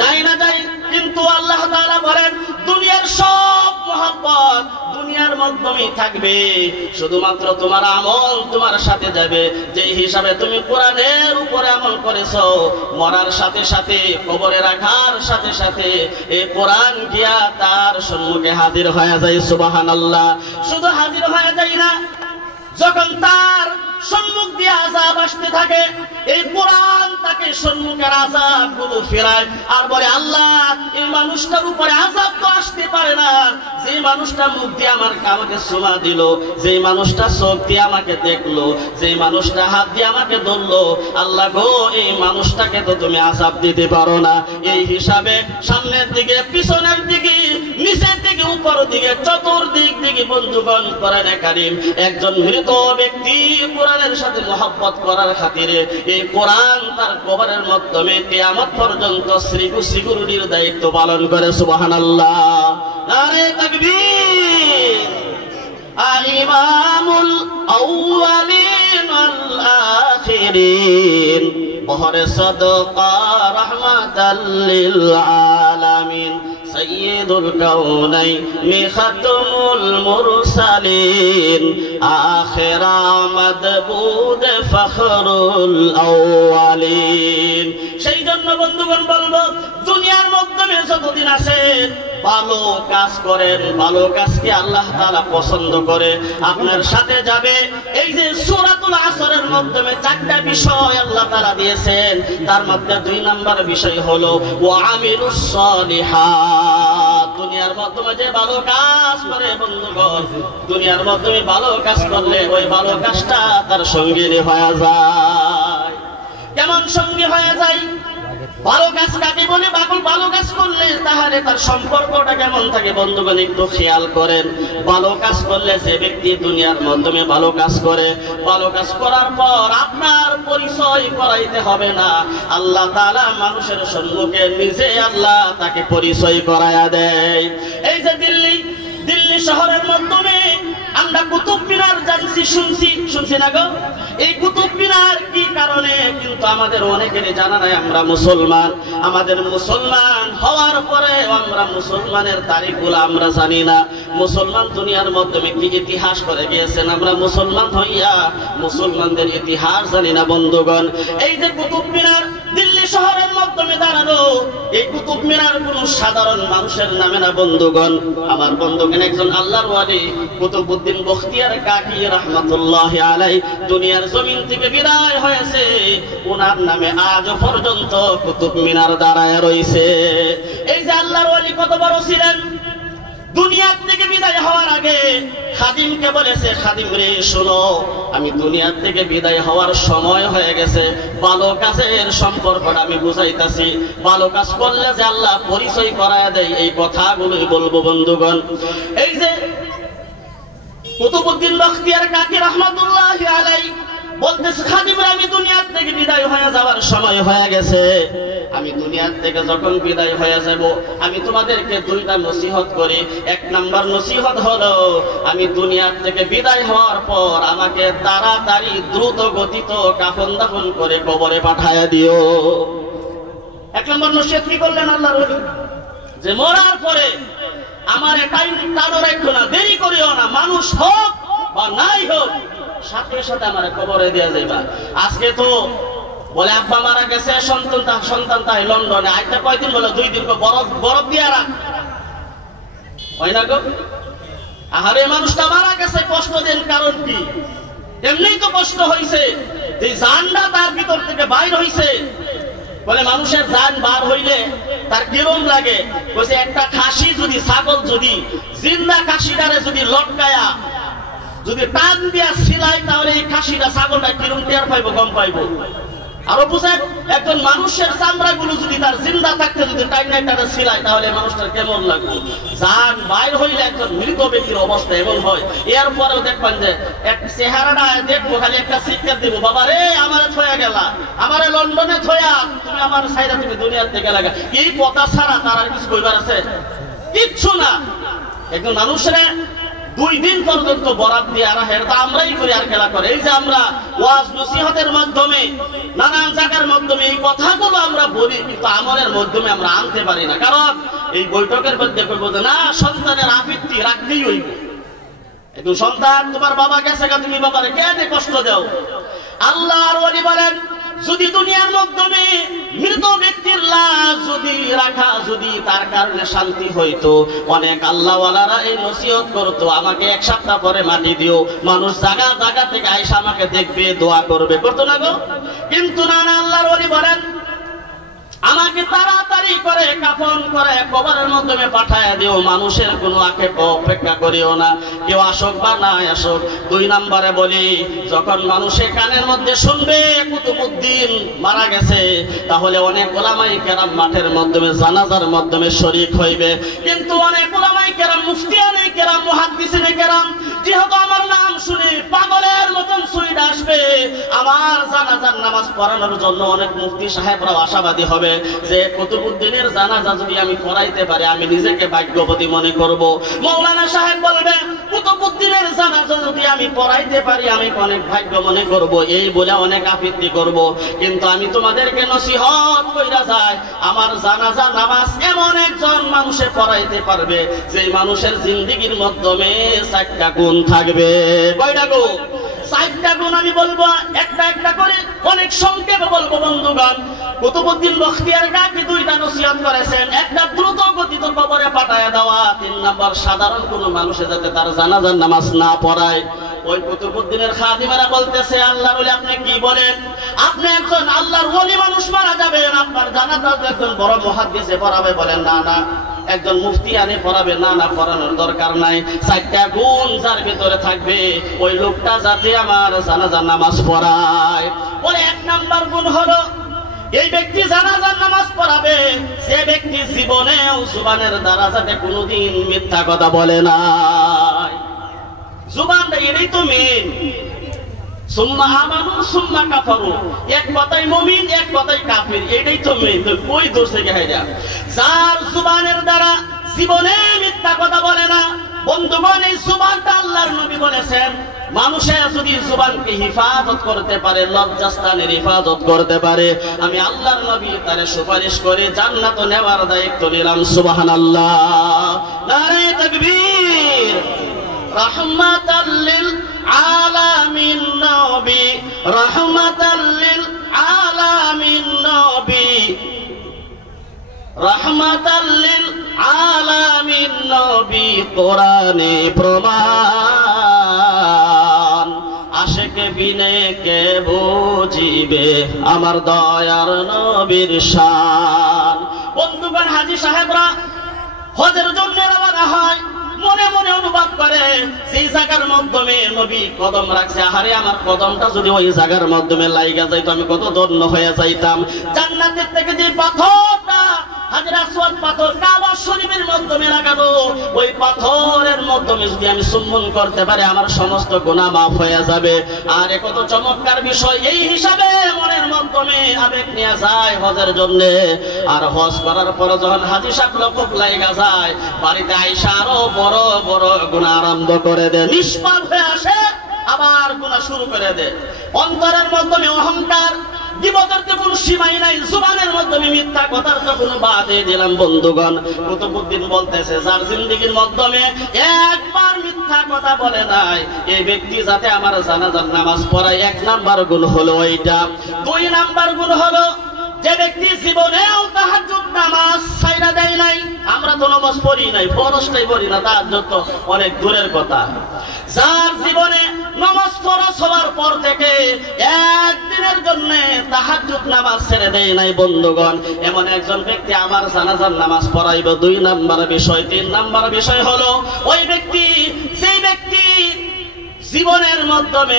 যায় না, যায়। কিন্তু আল্লাহ তাআলা বলেন দুনিয়ার সব মহব্বত দুনিয়ার মাধ্যমেই থাকবে, শুধুমাত্র তোমার আমল তোমার সাথে যাবে। যে হিসাবে তুমি কোরআনের উপরে আমল করেছো, মরার সাথে সাথে কবরে রাখার সাথে সাথে এই কোরআন গিয়া তার সম্মুখে হাজির হয়ে যায়। সুবহানাল্লাহ। শুধু হাজির হয়ে যায় না, যখন তার সম্মুখ দিয়ে আযাব আসতে থাকে, এই কোরআন তাকে সম্মুখের আযাব গুলো ফেরায় আর বলে আল্লাহ এই মানুষটার উপরে আযাব তো আসতে পারে না, যে মানুষটা মুখ দিয়ে আমাকে সুমা দিল, যে মানুষটা চোখ দিয়ে আমাকে দেখলো, যে মানুষটা হাত দিয়ে আমাকে ধরলো, আল্লাহ গো এই মানুষটাকে তো তুমি আযাব দিতে পারো না। এই হিসাবে সামনের দিকে, পিছনের দিকে, নিচের দিকে, উপরের দিকে, চতুর্দিক দিকে বন্ধুগণ কোরআনে কারীম একজন মৃত ব্যক্তি কোরআনের সাথে মহব্বত করার খাতিরে এই কোরআন তার কবরের মাধ্যমে কিয়ামত পর্যন্ত সিকিউরিটির দায়িত্ব পালন করে। সুবহানাল্লাহ। নারে তাকবীর। ইমামুল আউয়ালিন ওয়াল আখিরিন, বহরে সাদকা রাহমাতাল লিল আলামিন, সাইয়্যিদুল কাউনাইনি খাতামুল মুরসালিন, আখিরা মাদবুদ ফখরুল আউয়ালিন। সেই জন্য বন্ধুগণ বলবো, দুনিয়ার মাধ্যমে যতদিন আছেন ভালো কাজ করেন, ভালো কাজকে আল্লাহ তাআলা পছন্দ করে, আপনার সাথে যাবে। এই যে সূরাতুল আসরের মাধ্যমে 4টা বিষয় আল্লাহ তাআলা দিয়েছেন, তার মধ্যে 2 নাম্বার বিষয় হলো ওয়া আমিলুস সলিহাত। দুনিয়ার মাধ্যমে যে ভালো কাজ করে বন্ধুগণ, দুনিয়ার মাধ্যমে ভালো কাজ করলে ওই ভালো কাজটা তার সঙ্গী হয়ে যায়। কেমন সঙ্গী হয়ে যায়? ভালো কাজ কাকে বলে? ভালো কাজ করলে তাহলে তার সম্পর্কটা কেমন থাকে বন্ধুগণ একটু খেয়াল করেন। ভালো কাজ করলে যে ব্যক্তি দুনিয়ার মাধ্যমে ভালো কাজ করে, ভালো কাজ করার পর আপনার পরিচয় করাইতে হবে না, আল্লাহ তাআলা মানুষের সম্মুখে নিজে আল্লাহ তাকে পরিচয় করায়া দেয়। এই যে দিল্লি শহরের মাধ্যমে আমরা কুতুব মিনার যাচ্ছি, শুনছি না গো? এই কুতুব মিনার কি কারণে কিন্তু আমাদের অনেকেরই জানা নাই। আমরা মুসলমান, আমাদের মুসলমান হওয়ার পরে আমরা মুসলমানের তারিখগুলো আমরা জানি না। মুসলমান দুনিয়ার মাধ্যমে কি ইতিহাস করে গিয়েছেন, আমরা মুসলমান হইয়া মুসলমানদের ইতিহাস জানি না বন্ধুগণ। এই যে কুতুব মিনার দিল্লি দিল্লি শহরের মাধ্যমে দাঁড়ানো এই কুতুব মিনার কোন সাধারণ মানুষের নামে না বন্ধুগণ। আমার বন্ধুগণ, একজন আল্লাহর ওয়ালি কুতুবউদ্দিন বখতিয়ার কাকি রাহমাতুল্লাহি আলাইহি দুনিয়ার জমিন থেকে বিদায় হয়েছে। ওনার নামে আজ পর্যন্ত কুতুব মিনার দাঁড়ায় রয়েছে। এই যে আল্লাহর ওয়ালি কত বড় ছিলেন, দুনিয়া থেকে বিদায় হওয়ার আগে খাদিমকে বলেছে, খাদিম রে শোনো, আমি দুনিয়া থেকে বিদায় হওয়ার সময় হয়ে গেছে, ভালো কাজের সম্পর্কটা আমি বুঝাইতাছি, ভালো কাজ করলে যে আল্লাহ পরিচয় করায় দেয়, এই কথাগুলোই বলবো বন্ধুগণ। এই যে কুতুবউদ্দিন বখতিয়ার কাকি রাহমাতুল্লাহি আলাইহি বলতেছে, খাদিম রে আমি দুনিয়া থেকে বিদায় হয়ে যাওয়ার সময় হয়ে গেছে, আমি দুনিয়া থেকে যখন বিদায় হয়ে যাব আমি তোমাদেরকে দুইটা নসিহত করি। এক নাম্বার নসিহত হলো, আমি দুনিয়া থেকে বিদায় হওয়ার পর আমাকে তাড়াতাড়ি দ্রুত গতিতে কাফন দাফন করে কবরে পাঠায়া দিও। এক নম্বর নসিহত কি করলেন আল্লাহর ওলি, যে মরার পরে আমার টাইম টানো রাখো না, দেরি করিও না, মানুষ হোক বা নাই হোক সাথে সাথে আমার কবরে দেয়া যাইবা। আজকে তো বলে আব্বা মারা গেছে, সন্তান তাই লন্ডনে, আজকে কয়দিন বলে 2 দিন বরফ দিয়ে রাখ, হয় না গো? আহারে মানুষটা মারা গেছে, কষ্ট দেন কারণ কি? এমনি তো কষ্ট হইছে, যে জানটা তার ভিতর থেকে বাইর হইছে। বলে মানুষের জান বার হইলে তার কিরম লাগে? বলছে একটা খাসি যদি, ছাগল যদি জিন্দা খাসিটারে যদি লটকায়া যদি টান দিয়া সিলাই, তাহলে এই খাসিটা ছাগলটা কিরম টের পাইবো, গম পাইবো। আরো বুঝেন, একজন মানুষের চামড়া গুলো যদি তার জিন্দা থাকতে যদি টাইনাইটারে সিলাই, তাহলে মানুষটার কেমন লাগবে? জান বাইর হইলে একজন মৃত ব্যক্তির অবস্থা এমন হয়। এরপরেও দেখবেন যে এক চেহারাটা দেখবো, খালি একটা শিক্ষা দিব, বাবা রে আমারে থয়া গেলা, আমারে লন্ডনে থয়া তুমি আমার সাইরা তুমি দুনিয়ার থেকে লাগা, এই কথা ছাড়া তার আর কিছু কইবার আছে? কিচ্ছু না। একজন মানুষের 2 দিন পর্যন্ত বরাত দিয়ে আর হেরতা আমরাই করি আর খেলা করে। এই যে আমরা ওয়াজ নসিহতের মাধ্যমে নানান জায়গার মাধ্যমে এই কথাগুলো আমরা বলি, কিন্তু আমলের মাধ্যমে আমরা আনতে পারি না। কারণ এই বৈঠকের মধ্যে বলতে না, সন্তানের আবৃত্তি রাখতেই হইব। একটু সন্তান, তোমার বাবা গেছে, তুমি বাবারে কেন কষ্ট দাও? আল্লাহর ওলি বলেন, যদি দুনিয়ার মাধ্যমে মৃত ব্যক্তির লাশ যদি রাখা, যদি তার কারণে শান্তি হইতো, অনেক আল্লাহওয়ালারা এই নসিহত করতো, আমাকে 1 সপ্তাহ পরে মাটি দিও, মানুষ জায়গা জায়গা থেকে আইসা আমাকে দেখবে, দোয়া করবে, করতো না গো? কিন্তু না, আল্লাহর ওলি বলেন, আমাকে তাড়াতাড়ি করে কাফন করে কবরের মাধ্যমে পাঠায় দিও, মানুষের কোনো আক্ষেপ অপেক্ষা করিও না, কেউ আসুক বা না আসুক। 2 নম্বরে বলি, যখন মানুষের কানের মধ্যে শুনবে কুতুবউদ্দিন মারা গেছে, তাহলে অনেক ওলামাই কেরাম মাঠের মাধ্যমে জানাজার মাধ্যমে শরীক হইবে। কিন্তু অনেক ওলামাই কেরাম, মুফতিয়ানে কেরাম, মুহাদ্দিসিনে কেরাম যেহেতু আমার নাম শুনে পাগলের মতন সুইড আসবে, আমার জানাজার নামাজ পড়ানোর জন্য অনেক মুফতি সাহেবরাও আশাবাদী হবে যে কুতুবউদ্দিনের জানাজা যদি আমি পড়াইতে পারি, আমি নিজেকে ভাগ্যবতী মনে করব। মাওলানা সাহেব বলবে, কুতুবউদ্দিনের জানাজা যদি আমি পড়াইতে পারি, আমি অনেক ভাগ্য মনে করব, এই বলে অনেক আপত্তি করব। কিন্তু আমি তোমাদেরকে নসিহত কইরা যাই, আমার জানাজা নামাজ এমন একজন মানুষে পড়াইতে পারবে, যে মানুষের জিন্দেগির মাধ্যমে 4টা গুণ থাকবে। কয়টা গুণ? 4টা গুণ আমি বলবো একটা একটা করে, অনেক সংক্ষেপে বলবো বন্ধুগণ। কুতুবউদ্দিন বখতিয়ার কাকি 2টা নসিহত করেছেন। একটা দ্রুত গতিতে কবরে পাঠায়া দেওয়া, 3 নম্বর সাধারণ কোন মানুষে যাতে তার জানাজার নামাজ না পড়ায়। ওই কুতুবউদ্দিনের খাদিমেরা বলতেছে, আল্লাহর ওলি আপনি কি বলেন? আপনি একজন আল্লাহর ওলি মানুষ মারা যাবেন, আপনার জানাজা একজন বড় মুহাদ্দিসে পড়াবে? বলেন না না, একজন মুফতি আনে পড়াবে? না না, পড়ানোর দরকার নাই। 4টা গুণ যার ভিতরে থাকবে, ওই লোকটা যাতে আমার জানাজার নামাজ পড়ায়। ওই 1 নম্বর গুণ হলো, এই ব্যক্তি জানাজার নামাজ পড়াবে, সে ব্যক্তি জীবনেও জুবানের দ্বারা যাতে কোনোদিন মিথ্যা কথা বলে না। জুবানটা এটাই তো মেন। সুম্মা আমানু সুম্মা কাফারু, এক কথাই মুমিন, এক কথাই কাফির, এটাই তো মেন। কই দোষ থেকে হাইরা? যার জুবানের দ্বারা জীবনে মিথ্যা কথা বলে না। বন্ধুগণ, এই জুবানটা আল্লাহর নবী বলেছেন, মানুষের যদি জুবানকে হিফাজত করতে পারে, লজ্জাস্থানের হিফাজত করতে পারে, আমি আল্লাহর নবী তারে সুপারিশ করে জান্নাত নেওয়ার দায়িত্ব নিলাম। সুবহানাল্লাহ, নারে তাকবীর। রাহমাতাল লিল আলামিন নবী, রাহমাতাল লিল আলামিন নবী, রাহমাতাল লিল আলামিন নবী, কোরআনে প্রমাণ। আশিক বিনে কে বুঝিবে আমার দয়ার নবীর শান। বন্ধুগণ, হাজী সাহেবরা হজের জন্য রওনা হয়, মনে মনে অনুভব করে সেই জায়গার মাধ্যমে নবী কদম রাখছে, আহারে আমার কদমটা যদি ওই জায়গার মাধ্যমে লাইগা যাইতো আমি কত ধন্য হয়ে যাইতাম। জান্নাতের থেকে যে পাথরটা হাজরা আসওয়াদ পাথর কাবা শরীফের মাধ্যমে লাগানো, ওই পাথরের মাধ্যমে যদি আমি চুম্বন করতে পারি আমার সমস্ত গুনাহ মাফ হয়ে যাবে। আর এ কত চমৎকার বিষয়। এই হিসাবে মনের মাধ্যমে আবেগ নিয়ে যায় হজের জন্য। আর হজ করার পর যখন হাজী সাহেব খুব লাগা যায়, বাড়িতে আইসা আরো বড় বড় গুনাহ আরম্ভ করে দেয়, নিষ্পাপ হয়ে আসে, আবার গুনাহ শুরু করে দেয়। অন্তরের মাধ্যমে অহংকার, জীবনের তো কোনো সীমাই নাই, জুবানের মাধ্যমে মিথ্যা কথার তো কোনো বাদে দিলাম। বন্ধুগণ, কুতুবউদ্দিন বলতেছে যার জিন্দেগির মাধ্যমে একবার মিথ্যা কথা বলে নাই, এই ব্যক্তি যাতে আমার জানাজার নামাজ পড়ায়, 1 নাম্বার গুণ হলো এইটা। 2 নাম্বার গুণ হলো যে ব্যক্তি জীবনেও তাহাজ্জুদ নামাজ ছাইড়া দেয় নাই। আমরা তো নামাজ পড়ি নাই, ফরজটাই পড়ি না, তাহাজ্জুদ তো অনেক দূরের কথা। যার জীবনে নামাজ ফরজ হওয়ার পর থেকে একদিনের জন্য তাহাজ্জুদ নামাজ ছেড়ে দেয় নাই, বন্ধুগণ, এমন একজন ব্যক্তি আমার জানাজার নামাজ পড়াইব। 2 নাম্বার বিষয়। 3 নাম্বার বিষয় হলো ওই ব্যক্তি, সেই ব্যক্তি জীবনের মাধ্যমে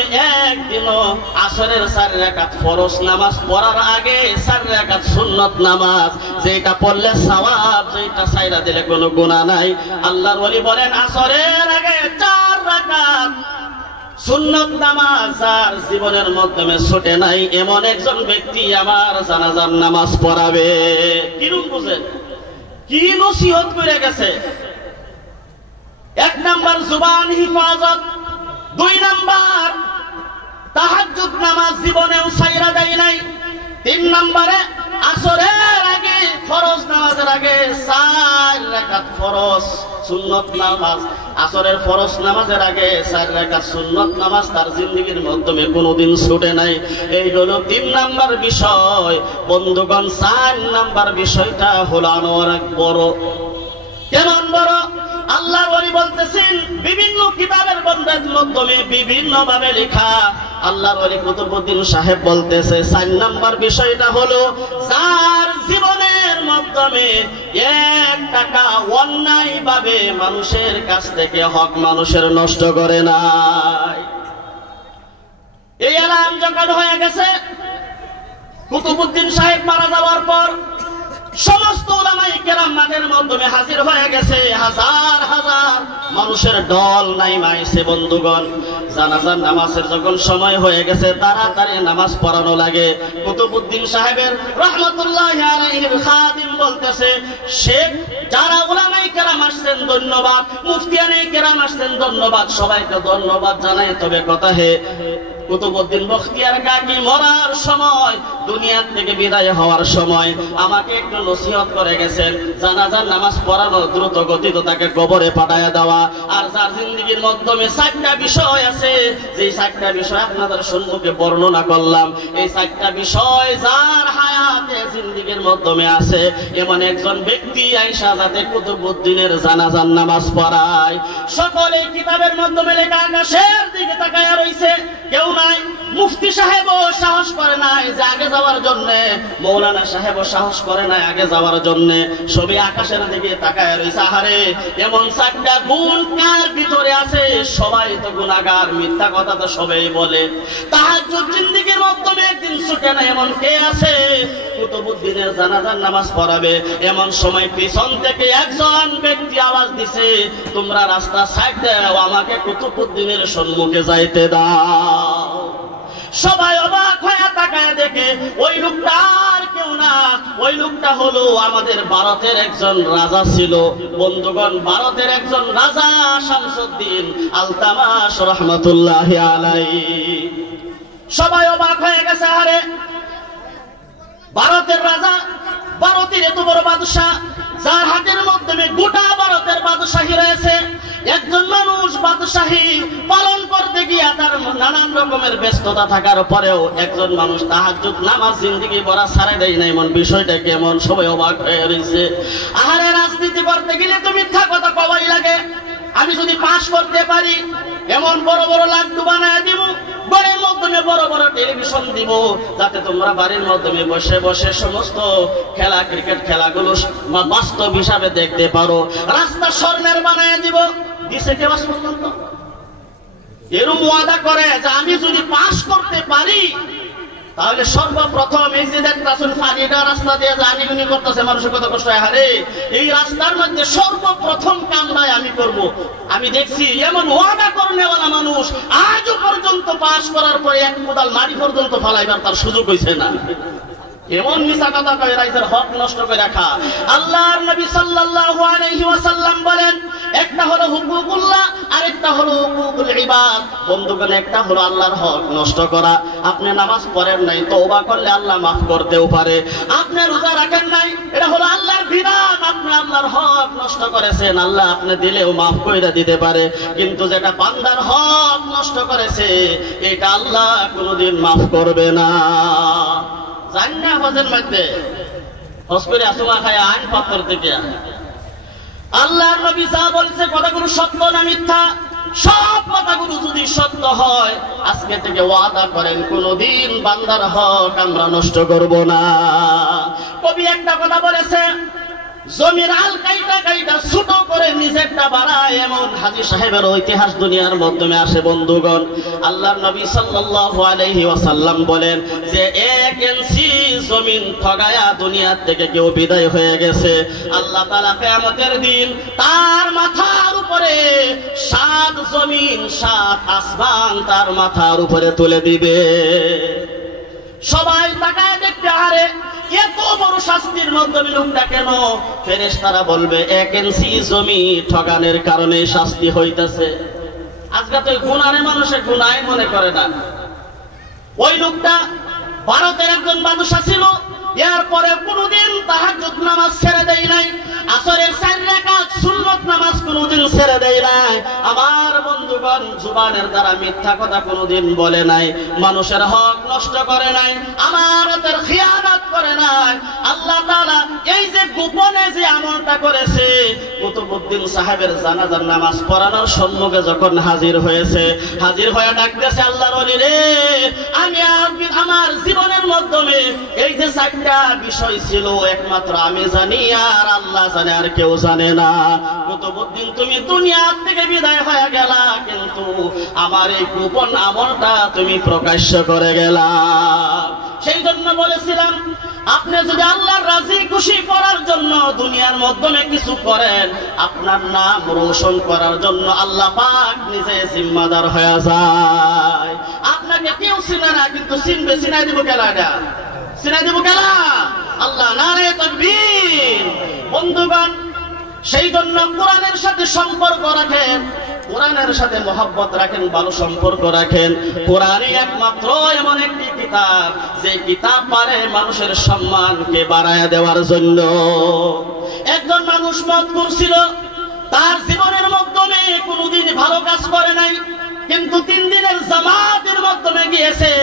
একদিনও আসরের 4 রাকাত ফরজ নামাজ পড়ার আগে 4 রাকাত সুন্নত নামাজ, যেটা পড়লে সওয়াব, যেটা ছাইড়া দিলে কোনো গুনাহ নাই। আল্লাহর ওলি বলেন আসরের আগে 4 রাকাত সুন্নত নামাজ আর জীবনের মাধ্যমে ছুটে নাই, এমন একজন ব্যক্তি আমার জানাজার নামাজ পড়াবে। কিরকম বুঝেন, কি নসিহত করে গেছে। 1 নাম্বার জুবান হিফাজত, 2 নাম্বার তাহাজ্জুদ নামাজ জীবনেও ছাইড়া দেয় নাই, 3 নাম্বারে আসরের আগে ফরজ নামাজের আগে 4 রাকাত ফরজ সুন্নত নামাজ, আসরের ফরজ নামাজের আগে 4 রাকাত সুন্নত নামাজ তার জিন্দেগির মাধ্যমে কোনোদিন ছুটে নাই। এই হলো 3 নাম্বার বিষয়। বন্ধুগণ, 4 নাম্বার বিষয়টা হলো অনেক বড়। কেমন বড়? আল্লাহর ওলি বলতেছেন, বিভিন্ন কিতাবের বন্দের মাধ্যমে বিভিন্ন ভাবে লেখা। আল্লাহর ওলি কুতুবউদ্দিন সাহেব বলতেছে 4 নাম্বার বিষয়টা হলো যার জীবনের মাধ্যমে 1 টাকা অন্যায় ভাবে মানুষের কাছ থেকে হক মানুষের নষ্ট করে নাই। এই এলান যখন হয়ে গেছে, কুতুবউদ্দিন সাহেব মারা যাওয়ার পর সমস্ত উলামায়ে কেরাম মাঠের মাধ্যমে হাজির হয়ে গেছে, হাজার হাজার মানুষের দল নাই মাইছে। বন্ধুগণ, জানাজার নামাজের যখন সময় হয়ে গেছে, তাড়াতাড়ি নামাজ পড়ানো লাগে। কুতুবউদ্দিন সাহেবের রাহমাতুল্লাহি আলাইহির খাদিম বলতেছে, শেখ যারা উলামায়ে কেরাম আসছেন ধন্যবাদ, মুফতিয়ানে কেরাম আসছেন ধন্যবাদ, সবাইকে ধন্যবাদ জানাই। তবে কথা হে কুতুবউদ্দিন বখতিয়ার কাকি মরার সময়, দুনিয়া থেকে বিদায় হওয়ার সময় আমাকে একটু নসিহত করে গেছেন, জানাজার নামাজ পড়ানো, দ্রুত গতিতে তাকে কবরে পাঠায়া দেওয়া। আর যার জিন্দেগির মাধ্যমে 4টা বিষয় আছে, যে 4টা বিষয় আপনাদের সম্মুখে বর্ণনা করলাম, এই 4টা বিষয় যার হায়াতে জিন্দেগির মাধ্যমে আছে, এমন একজন ব্যক্তি আয়েশা যাতে কুতুবউদ্দিনের জানাজার নামাজ পড়ায়। সকলে কিতাবের মাধ্যমে লেখা, আকাশের দিকে তাকায়া রইছে, কেউ নাই। মুফতি সাহেবও সাহস করে নাই যে আগে যাওয়ার জন্য, মৌলানা সাহেবও সাহস করে নাই আগে যাওয়ার জন্য, সবই আকাশের দিকে তাকায় রয়েছে। আহারে, এমন 4টা গুণ কার ভিতরে আছে? সবাই তো গুনাহগার, মিথ্যা কথা তো সবাই বলে। তাহাজ্জুদ জিন্দেগির মাধ্যমে একদিন ছুটে না, এমন কে আছে? কুতুবউদ্দিনের জানাজার নামাজ পড়াবে, এমন সময় পিছন থেকে একজন ব্যক্তি আওয়াজ দিছে, তোমরা রাস্তা সাইড দাও, আমাকে কুতুবউদ্দিনের সম্মুখে যাইতে দাও। সবাই অবাক হয়ে তাকায় দেখে ওই লোকটা আর কেউ না, ওই লোকটা হলো আমাদের ভারতের একজন রাজা ছিল। বন্ধুগণ, ভারতের একজন রাজা শামসুদ্দিন আলতামাশ রহমাতুল্লাহি আলাইহি। সবাই অবাক হয়ে গেছে, আরে ভারতের রাজা, ভারতের এত বড় বাদশাহ, যার হাতের মাধ্যমে গোটা ভারতের বাদশাহী রয়েছে, একজন মানুষ বাদশাহী পালন করতে গিয়া তার নানান রকমের ব্যস্ততা থাকার পরেও একজন মানুষ তাহাজ্জুদ নামাজ জিন্দেগি পড়া ছাড়ে দেয় না, এমন বিষয়টা কেমন? সবাই অবাক হয়ে রয়েছে। আহারে, রাজনীতি করতে গেলে তো মিথ্যা কথা কওয়াই লাগে। আমি যদি পাস করতে পারি, এমন বড় বড় লাড্ডু বানায় দিব, বাড়ির মাধ্যমে বড় বড় টেলিভিশন দিব, যাতে তোমরা বাড়ির মাধ্যমে বসে বসে সমস্ত খেলা, ক্রিকেট খেলাগুলো বাস্তব হিসাবে দেখতে পারো। রাস্তা স্বর্ণের বানায় দিব, দিছে কেউ আজ পর্যন্ত? এরকম ওয়াদা করে যে আমি যদি পাস করতে পারি তাহলে সর্বপ্রথম এই যে দেখতেছেন ফাঁড়িটা রাস্তা দিয়ে জানিগুনি করতেছে, মানুষের কত কষ্ট হয়। হারে, এই রাস্তার মধ্যে সর্বপ্রথম কামটাই আমি করব। আমি দেখছি এমন ওয়াদা করনেওয়ালা মানুষ আজও পর্যন্ত পাস করার পরে এক কোদাল মাটি পর্যন্ত ফলাইবার তার সুযোগ হয়েছে না। এমন মিছা কথা কয়, রাইজের হক নষ্ট করে রাখা। আল্লাহর নবী সাল্লাল্লাহু আলাইহি ওয়াসাল্লাম বলেন, একটা হলো হুকুকুল্লাহ, আরেকটা হলো হুকুকুল ইবাদ। বন্ধুগণ, একটা হলো আল্লাহর হক নষ্ট করা। আপনি নামাজ পড়েন নাই, তওবা করলে আল্লাহ মাফ করতেও পারে। আপনি রোজা রাখেন নাই, এটা হলো আল্লাহর বিধান। আপনি আল্লাহর হক নষ্ট করেছেন, আল্লাহ আপনি দিলেও মাফ কইরা দিতে পারে। কিন্তু যেটা বান্দার হক নষ্ট করেছে, এটা আল্লাহ কোনোদিন মাফ করবে না। জান্না হজের মধ্যে হজ করে আসুমা খায় আইন পাথর থেকে আল্লাহর নবী যা বলছে কথাগুলো সত্য না মিথ্যা? সব কথাগুলো যদি সত্য হয়, আজকে থেকে ওয়াদা করেন কোনদিন বান্দার হক আমরা নষ্ট করব না। কবি একটা কথা বলেছে, জমির আল কাইটা কাইটা ছোট করে নিজেরটা বাড়ায়, এমন হাজী সাহেবের ইতিহাস দুনিয়ার মাধ্যমে আসে। বন্ধুগণ, আল্লাহর নবী সাল্লাল্লাহু আলাইহি ওয়াসাল্লাম বলেন যে 1 ইঞ্চি জমিন ঠগায়া দুনিয়ার থেকে কেউ বিদায় হয়ে গেছে, আল্লাহ তাআলা কিয়ামতের দিন তার মাথার উপরে 7 জমিন 7 আসমান তার মাথার উপরে তুলে দিবে। সবাই তাকায় দেখতে, আরে এত বড় শাস্তির মাধ্যমে লোকটা কেন? ফেরেশতারা বলবে 1 ইঞ্চি জমি ঠগানের কারণে শাস্তি হইতাছে। আজকে তো গুনারে মানুষের গুনায় মনে করে না। ওই লোকটা ভারতের একজন মানুষ ছিল, এরপরে কোনদিন তাহাজ্জুদ নামাজ ছেড়ে দেয় নাই, আসরের 4 রাকাত সুন্নত নামাজ কোনদিন ছেড়ে দেয় নাই। আমার বন্ধুগণ, জুবানের দ্বারা মিথ্যা কথা কোনদিন বলে নাই, মানুষের হক নষ্ট করে নাই, আমানতের খিয়ানত করে নাই। আল্লাহ তাআলা এই যে গোপনে যে আমলটা করেছে, কুতুবউদ্দিন সাহেবের জানাজার নামাজ পড়ানোর সম্মুখে যখন হাজির হয়েছে, হাজির হয়ে ডাকতেছে, আল্লাহর ওলি রে, আমি আমার জীবনের মাধ্যমে এই যে 4টা বিষয় ছিল একমাত্র আমি জানি, আর আল্লাহ জানে, আর কেউ জানে না। কুতুবউদ্দিন, তুমি দুনিয়া থেকে বিদায় হয়ে গেলা, কিন্তু আমার এই গোপন আমলটা তুমি প্রকাশ্য করে গেলা। সেই জন্য বলেছিলাম, আপনি যদি আল্লাহর রাজি খুশি করার জন্য দুনিয়ার মাধ্যমে কিছু করেন, আপনার নাম রোশন করার জন্য আল্লাহ পাক নিজে জিম্মাদার হয়ে যায়। আপনাকে কেউ চিনে না, কিন্তু চিনবে, চিনাই দিব কেলা, চিনাই দিব কেলা? আল্লাহ, নারে তাকবীর। বন্ধুগণ, সেই জন্য কোরআনের সাথে সম্পর্ক রাখেন, কোরআনের সাথে মহব্বত রাখেন, ভালো সম্পর্ক রাখেন। কোরআনই একমাত্র এমন একটি কিতাব যে কিতাব পারে মানুষের সম্মানকে বাড়ায় দেওয়ার জন্য। একজন মানুষ মত করছিল, তার জীবনের মাধ্যমে কোনোদিন ভালো কাজ করে নাই, কিন্তু 3 দিনের জামাতের মাধ্যমে গিয়েছে।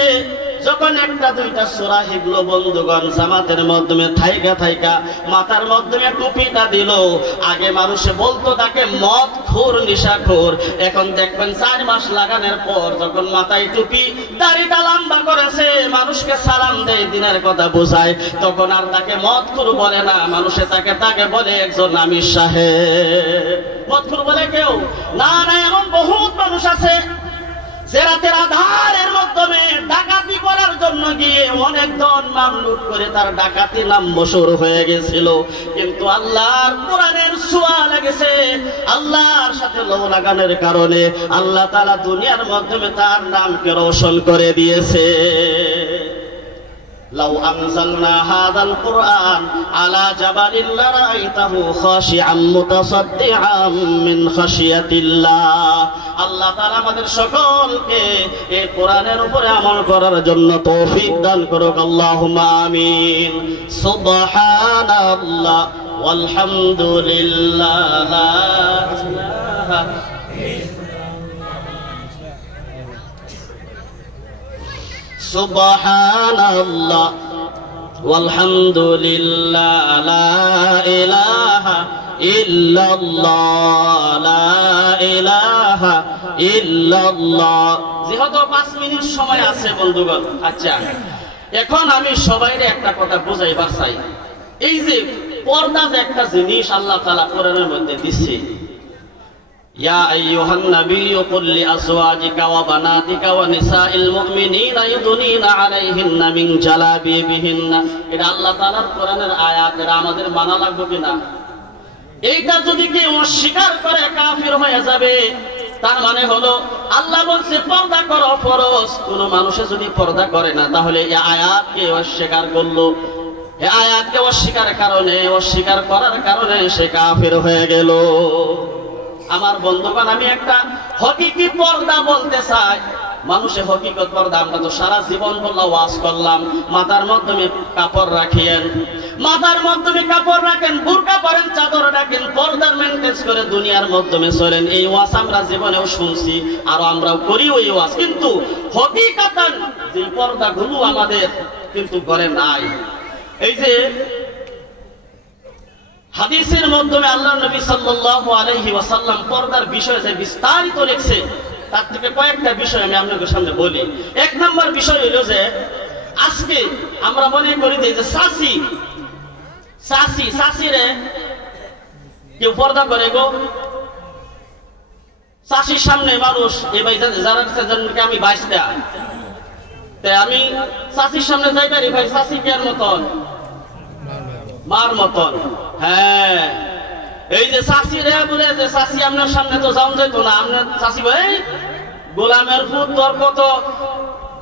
যখন 1-2টা সূরা হিফল বন্ধুগণ জামাতের মাধ্যমে থাইকা মাথার মাধ্যমে টুপিটা দিল, আগে মানুষে বলতো তাকে মদখোর, নিশাখোর। এখন দেখবেন 4 মাস লাগানোর পর যখন মাথায় টুপি, দাড়িটা লম্বা করেছে, মানুষকে সালাম দেয়, দিনের কথা বোঝায়, তখন আর তাকে মদখোর বলে না, মানুষে তাকে বলে একজন আমির সাহেব। মদখোর বলে কেউ না? না, এমন বহুত মানুষ আছে যে রাতের আধারের মাধ্যমে ডাকাতি করার জন্য গিয়ে অনেক ধন মাল লুট করে তার ডাকাতি নাম মশহুর হয়ে গেছিল, কিন্তু আল্লাহর কোরআনের ছোঁয়া লেগেছে, আল্লাহর সাথে লো লাগানোর কারণে আল্লাহ তাআলা দুনিয়ার মাধ্যমে তার নামকে রোশন করে দিয়েছে। لو أنزلنا هذا القرآن على جبل لرأيته خاشعا متصدعا من خشية الله। আল্লাহ তাআলা আমাদের সকলকে এই কোরআনের উপরে আমল করার জন্য তৌফিক দান করুক, আল্লাহুম্মা আমিন। সুবহানাল্লাহ ওয়ালহামদুলিল্লাহ। সুবহানাল্লাহ ওয়ালহামদুলিল্লাহ লা ইলাহা ইল্লাল্লাহ লা ইলাহা ইল্লাল্লাহ। যেহেতু 5 মিনিট সময় আছে বন্ধুগণ, আচ্ছা এখন আমি সবাইরে একটা কথা বুঝাইবার চাই। এই যে পর্দা যে একটা জিনিস আল্লাহ তাআলা কোরআনের মধ্যে দিচ্ছে, ইয়া আইয়ুহান নাবিয়্যু কুল লিআজওয়াজিকা ওয়া বানাতিকা ওয়া নিসাইল মুমিনিনা ইউদনিনা আলাইহিন্না মিন জালাবিবিহিন্না, এটা আল্লাহ তাআলার কোরআনের আয়াত। এটা আমাদের মানা লাগবে কিনা? এইটা যদি কেউ অস্বীকার করে কাফির হয়ে যাবে। তার মানে হলো আল্লাহ বলছে পর্দা করো ফরজ, কোন মানুষে যদি পর্দা করে না তাহলে এই আয়াতকে অস্বীকার করলো। এই আয়াতকে অস্বীকার করার কারণে সে কাফির হয়ে গেল। আমার বন্ধুগণ, আমি একটা হকিকি পর্দা বলতে চাই। মানুষে হকিকত পর্দা, আমরা তো সারা জীবন বললাম ওয়াজ করলাম, মাথার মাধ্যমে কাপড় রাখেন, মাথার মাধ্যমে কাপড় রাখেন, বুরকা পরেন, চাদর রাখেন, পর্দার মেনটেন্স করে দুনিয়ার মাধ্যমে চলেন। এই ওয়াজ আমরা জীবনেও শুনছি, আর আমরাও করি ওই ওয়াজ। কিন্তু হকিকতান যে পর্দাগুলো আমাদের কিন্তু করে নাই। এই যে হাদিসের মাধ্যমে আল্লাহ নবী সাল্লাল্লাহু আলাইহি ওয়াসাল্লাম পর্দার বিষয়ে যে বিস্তারিত লিখছে, তার থেকে কয়েকটা বিষয় আমি আপনাদের সামনে বলি। 1 নম্বর বিষয় হলো যে আজকে আমরা মনে করি যে শাশিরে কেউ পর্দা করে গো, শাশির সামনে মানুষ এই ভাই যারা আমি 22টা, তাই আমি শাশির সামনে যাই পারি ভাই, শাশি কেয়ার মতন মার মতন। হ্যাঁ, এই যে শাশি রে বলে যে শাশি আপনার সামনে তো যাওয়া যেত না, আপনার শাশি ভাই গোলামের ফুট তোর কত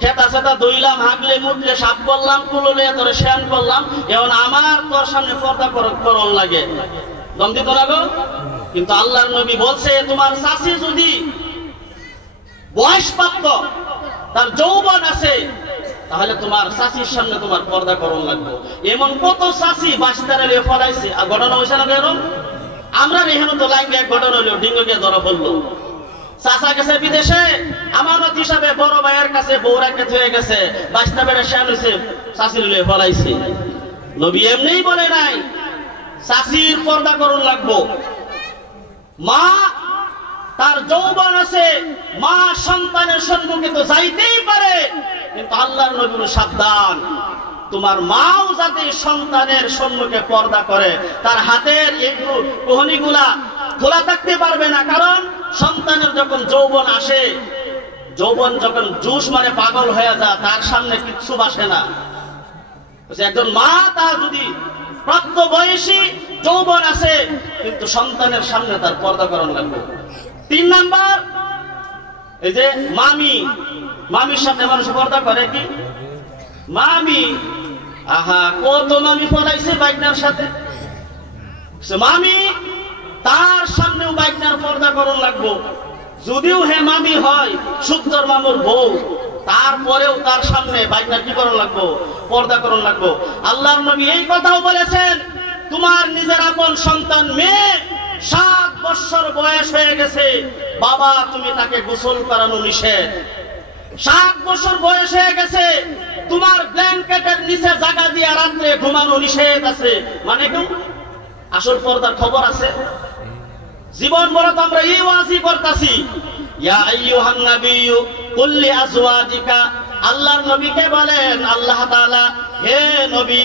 খেতা সেতা দইলাম, হাগলে মুটলে সাপ করলাম, কুললে তোরে শ্যান করলাম, এখন আমার তোর সামনে পর্দা করন লাগে, দম দিত না গো। কিন্তু আল্লাহর নবী বলছে তোমার শাশি যদি বয়সপ্রাপ্ত, তার যৌবন আছে, তাহলে তোমার শাশির সামনে তোমার পর্দা করন লাগবে। এমন কত শাশি বাসিদারে লিয়ে ফলাইছে, আর ঘটনা হয়েছে না এরকম? আমরা এখানে তো লাইন এক ঘটনা হলো, ডিঙ্গকে ধরা পড়লো, চাচা গেছে বিদেশে, আমানত হিসাবে বড় ভাইয়ের কাছে বউ রাখতে হয়ে গেছে, বাসটা বেড়ে শ্যান হয়েছে, শাশির লিয়ে ফলাইছে। নবী এমনি বলে নাই শাশির পর্দা করন লাগবো। মা তার যৌবন আছে, মা সন্তানের সম্মুখে তো যাইতেই পারে, কিন্তু আল্লাহর নবী সাবধান, তোমার মাও যাতে সন্তানের সম্মুখে পর্দা করে, তার হাতের একটু কোহনিগুলা খোলা থাকতে পারবে না, কারণ সন্তানের যখন যৌবন আসে, যৌবন যখন জুস মানে পাগল হয়ে যায়, তার সামনে কিচ্ছু বাসে না। একজন মা তার যদি প্রাপ্ত বয়সী যৌবন আছে, কিন্তু সন্তানের সামনে তার পর্দা করণ লাগবে। 3 নাম্বার, এই যে মামির সামনে মানুষ পর্দা করে কি? মামি, আহা কত মামি পড়াইছে বাইকনার সাথে, মামি তার সামনেও বাইকনার পর্দা করণ লাগবো। যদিও হে মামি হয় সুন্দর মামুর বউ, তারপরেও তার সামনে বাইকনার কি করণ লাগবো? পর্দা করণ লাগবো। আল্লাহর নবী এই কথাও বলেছেন, তোমার নিজের আপন সন্তান মেয়ে 7 বছর বয়স হয়ে গেছে, বাবা তুমি তাকে গোসল করানো নিষেধ। 7 বছর বয়স হয়ে গেছে, তোমার ব্ল্যাঙ্কেটের নিচে জায়গা দিয়ে রাত্রে ঘুমানো নিষেধ আছে। মানে কেউ আসল পর্দার খবর আছে? জীবন বড় তো আমরা এই ওয়াজি করতেছি, ইয়া আইয়ুহান নাবিয়্যু কুল লিআজওয়াজিকা, আল্লাহর নবীকে বলেন আল্লাহ তাআলা, হে নবী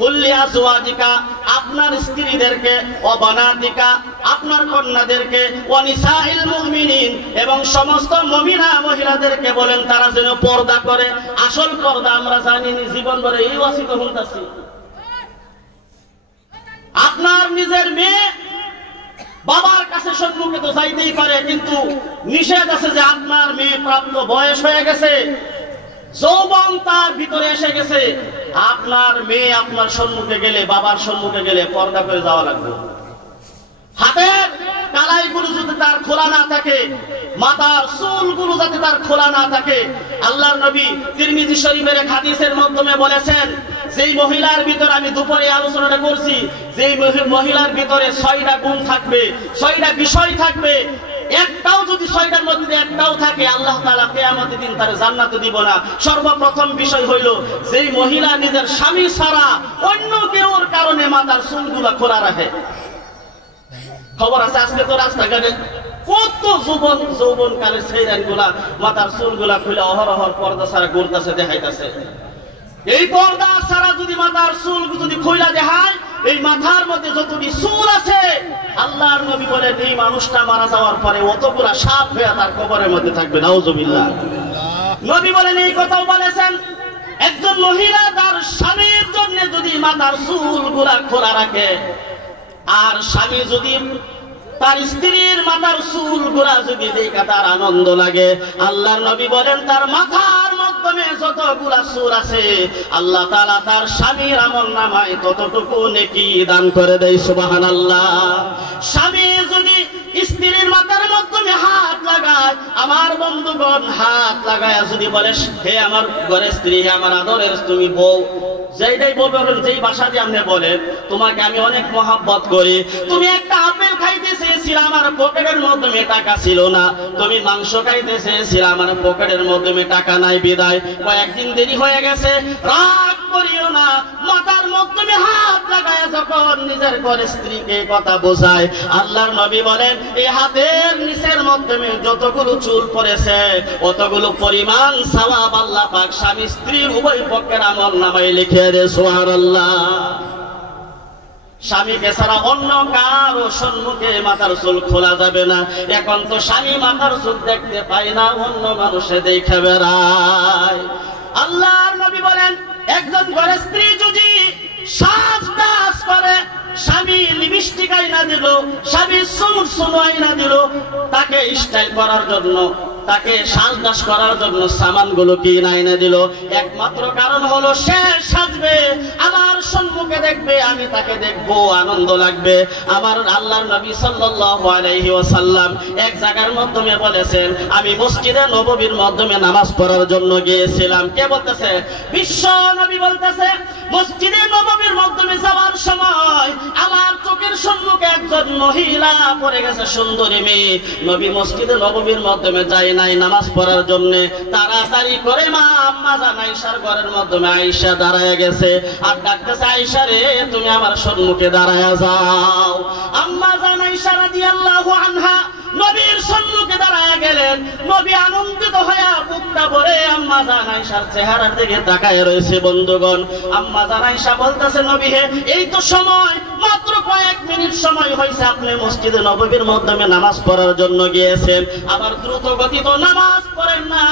কুল লিআজওয়াজিকা, আপনার স্ত্রীদেরকে, ও বানাতিকা, আপনার কন্যাদেরকে, ও নিসাইল মুমিনিন, এবং সমস্ত মুমিনা মহিলাদেরকে বলেন তারা যেন পর্দা করে। আসল পর্দা আমরা জানিনি, জীবন ভরে এই ওয়াজি তো শুনতাছি। আপনার নিজের মেয়ে বাবার কাছে সম্মুখে তো যাইতেই পারে, কিন্তু নিষেধ আছে যে আপনার মেয়ে প্রাপ্ত বয়স হয়ে গেছে, যৌবন তার ভিতরে এসে গেছে, আপনার মেয়ে আপনার সম্মুখে গেলে, বাবার সম্মুখে গেলে পর্দা করে যাওয়া লাগবে। হাতের কালাইগুলো যদি তার খোলা না থাকে, মাথার চুলগুলো যাতে তার খোলা না থাকে। আল্লাহর নবী তিরমিজি শরীফের হাদিসের মাধ্যমে বলেছেন, যেই মহিলার ভিতরে, আমি দুপুরে আলোচনাটা করছি, যেই মহিলার ভিতরে 6টা গুণ থাকবে, 6টা বিষয় থাকবে, একটাও যদি 6টার মধ্যে যদি একটাও থাকে আল্লাহ তাআলা কিয়ামতের দিন তার জান্নাতে দিব না। সর্বপ্রথম বিষয় হইল যেই মহিলা নিজের স্বামী ছাড়া অন্য কেউর কারণে মাথার চুলগুলা খোলা রাখে। খবর আছে আজকে তো রাস্তাঘাটে কত যৌবনকালের ছেলেগুলা মাথার চুলগুলা খুলে অহরহর পর্দা ছাড়া ঘুরতেছে, দেখাইতেছে। এই পর্দা ছাড়া যদি মাথার চুল যদি খুইলা দেখায়, এই মাথার মধ্যে যতটি চুল আছে আল্লাহর নবী বলেন এই মানুষটা মারা যাওয়ার পরে অতগুলা সাপ হয়ে তার কবরের মধ্যে থাকবে। নাউজুবিল্লাহ। নবী বলেন এই কথাও বলেছেন একজন মহিলা তার স্বামীর জন্য যদি মাথার চুলগুলা খোলা রাখে, আর স্বামী যদি তার স্ত্রীর মাথার চুলগুলা যদি দেখে তার আনন্দ লাগে, আল্লাহর নবী বলেন তার মাথার মাধ্যমে যতগুলা চুল আছে আল্লাহ তাআলা তার স্বামীর আমলনামায় ততটুকু নেকি দান করে দেয়। সুবহানাল্লাহ। স্বামী যদি স্ত্রীর মাথার মাধ্যমে হাত লাগায়, আমার বন্ধুগণ হাত লাগায় যদি বলে হে আমার ঘরের স্ত্রী, হে আমার আদরের তুমি বউ, যেটাই বলবেন যেই ভাষা দিয়ে আপনি বলেন তোমাকে আমি অনেক মহব্বত করি, তুমি একটা আপেল খাইতে চেয়েছিলে আমার পকেটের মাধ্যমে টাকা ছিল না, তুমি মাংস খাইতে চেয়েছিলে আমার পকেটের মাধ্যমে টাকা নাই, বিদায় কয়েকদিন দেরি হয়ে গেছে, রাগ করিও না। মাথার মাধ্যমে হাত লাগায় যখন নিজের ঘরের স্ত্রীকে কথা বোঝায়, আল্লাহর নবী বলেন এই হাতের নিচের মাধ্যমে যতগুলো চুল পড়েছে অতগুলো পরিমাণ সওয়াব আল্লাহ পাক স্বামী স্ত্রীর উভয় পক্ষের আমলনামায় লিখে দেয়। সুবহানাল্লাহ। স্বামীকে ছাড়া অন্য কারো সম্মুখে মাথার চুল খোলা যাবে না। এখন তো স্বামী মাথার চুল দেখতে পায় না, অন্য মানুষে দেখে বেড়ায়। আল্লাহর নবী বলেন একজন ঘরের স্ত্রী যদি সাজটাজ করে, স্বামী লিপস্টিক আইনা দিল, স্বামী সুন আইনা দিল, তাকে স্টাইল করার জন্য, তাকে সাজটাজ করার জন্য সামানগুলো কিনে আইনা দিল, একমাত্র কারণ হলো সে সাজবে, আমার সম্মুখে দেখবে, আমি তাকে দেখবো, আনন্দ লাগবে। আমার আল্লাহর নবী সাল্লাল্লাহু আলাইহি ওয়াসাল্লাম এক জায়গার মাধ্যমে বলেছেন আমি মসজিদে নববীর মাধ্যমে নামাজ পড়ার জন্য গিয়েছিলাম। কে বলতেছে? বিশ্ব নবী বলতেছে মসজিদে নববীর মাধ্যমে যাওয়ার সময় আমার চোখের সম্মুখে একজন মহিলা পড়ে গেছে, সুন্দরী মেয়ে। নবী মসজিদে নববীর মাধ্যমে যায় নাই নামাজ পড়ার জন্য, তাড়াতাড়ি করে মা আম্মা জান আয়েশার ঘরের মাধ্যমে আয়েশা দাঁড়ায় গেছে আর ডাকতেছে আয়েশা রে তুমি আমার সম্মুখে দাঁড়ায় যাও। আম্মা জান আয়েশা রাদিয়াল্লাহু আনহা নবীর সম্মুখে দাঁড়ায় গেলেন। নবী আনন্দিত হয়ে বুকটা ভরে আম্মা জান আয়েশার চেহারার দিকে তাকায় রয়েছে। বন্ধুগণ, আম্মা জান আয়েশা বলতেছে নবী হে এই তো সময় মাত্র কয়েক মিনিট সময় হয়েছে আপনি মসজিদে নববীর মাধ্যমে নামাজ পড়ার জন্য গিয়েছেন, আবার দ্রুত গতিতে নামাজ পড়েন না,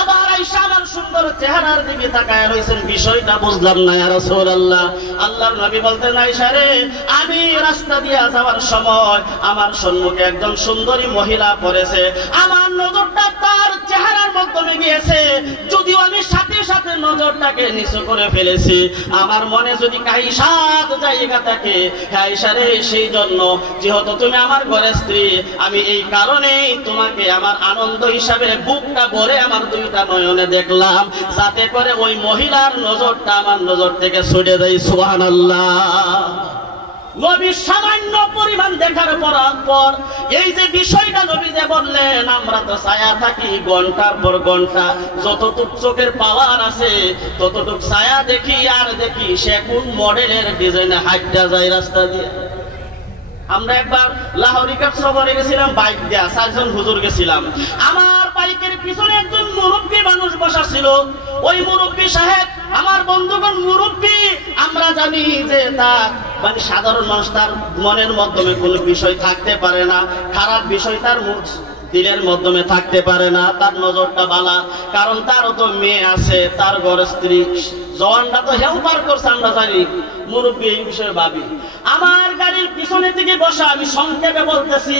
আবার আয়েশা আমার সুন্দর চেহারার দিকে তাকায় রয়েছেন, বিষয়টা বুঝলাম না ইয়া রাসূলুল্লাহ। আল্লাহর নবী বলতেন আয়েশা রে আমি রাস্তা দিয়ে যাওয়ার সময় আমার সম্মুখে একজন সুন্দরী মহিলা পড়েছে, আমার নজরটা তার চেহারার মাধ্যমে গিয়েছে, যদিও আমি সাথে সাথে নজরটাকে নিচু করে ফেলেছি, আমার মনে যদি কাহিসাত জায়গা থাকে আয়েশা রে সেই জন্য যেহেতু তুমি আমার ঘরের স্ত্রী আমি এই কারণেই তোমাকে আমার আনন্দ হিসাবে বুকটা ভরে আমার দুইটা নয়নে দেখলাম, যাতে করে ওই মহিলার নজরটা আমার নজর থেকে ছুটে যায়। সুবহানাল্লাহ। নবী সামান্য পরিমাণ দেখার পর এই যে বিষয়টা নবী যে বললেন আমরা তো ছায়া থাকি ঘন্টার পর ঘন্টা, যতটুক চোখের পাওয়ার আছে ততটুক ছায়া দেখি আর দেখি সে কোন মডেলের ডিজাইনে হাইটটা যায় রাস্তা দিয়ে। আমরা একবার লাহোরিকার সফরে গেছিলাম বাইক দিয়া, 4 জন হুজুর গেছিলাম। আমার বাইকের পিছনে একজন মুরব্বী মানুষ বসা ছিল। ওই মুরব্বী সাহেব আমার বন্ধুগণ মুরব্বী, আমরা জানি যে তার মানে সাধারণ মানুষ তার মনের মাধ্যমে কোনো বিষয় থাকতে পারে না, খারাপ বিষয় তার দিলের মাধ্যমে থাকতে পারে না, তার নজরটা বালা, কারণ তারও তো মেয়ে আছে, তার ঘরের স্ত্রী জওয়ানটা তো হেউ পার করছে, আমরা জানি মুরব্বী এই বিষয়ে ভাবি। আমার গাড়ির পিছনে থেকে বসা, আমি সংক্ষেপে বলতেছি,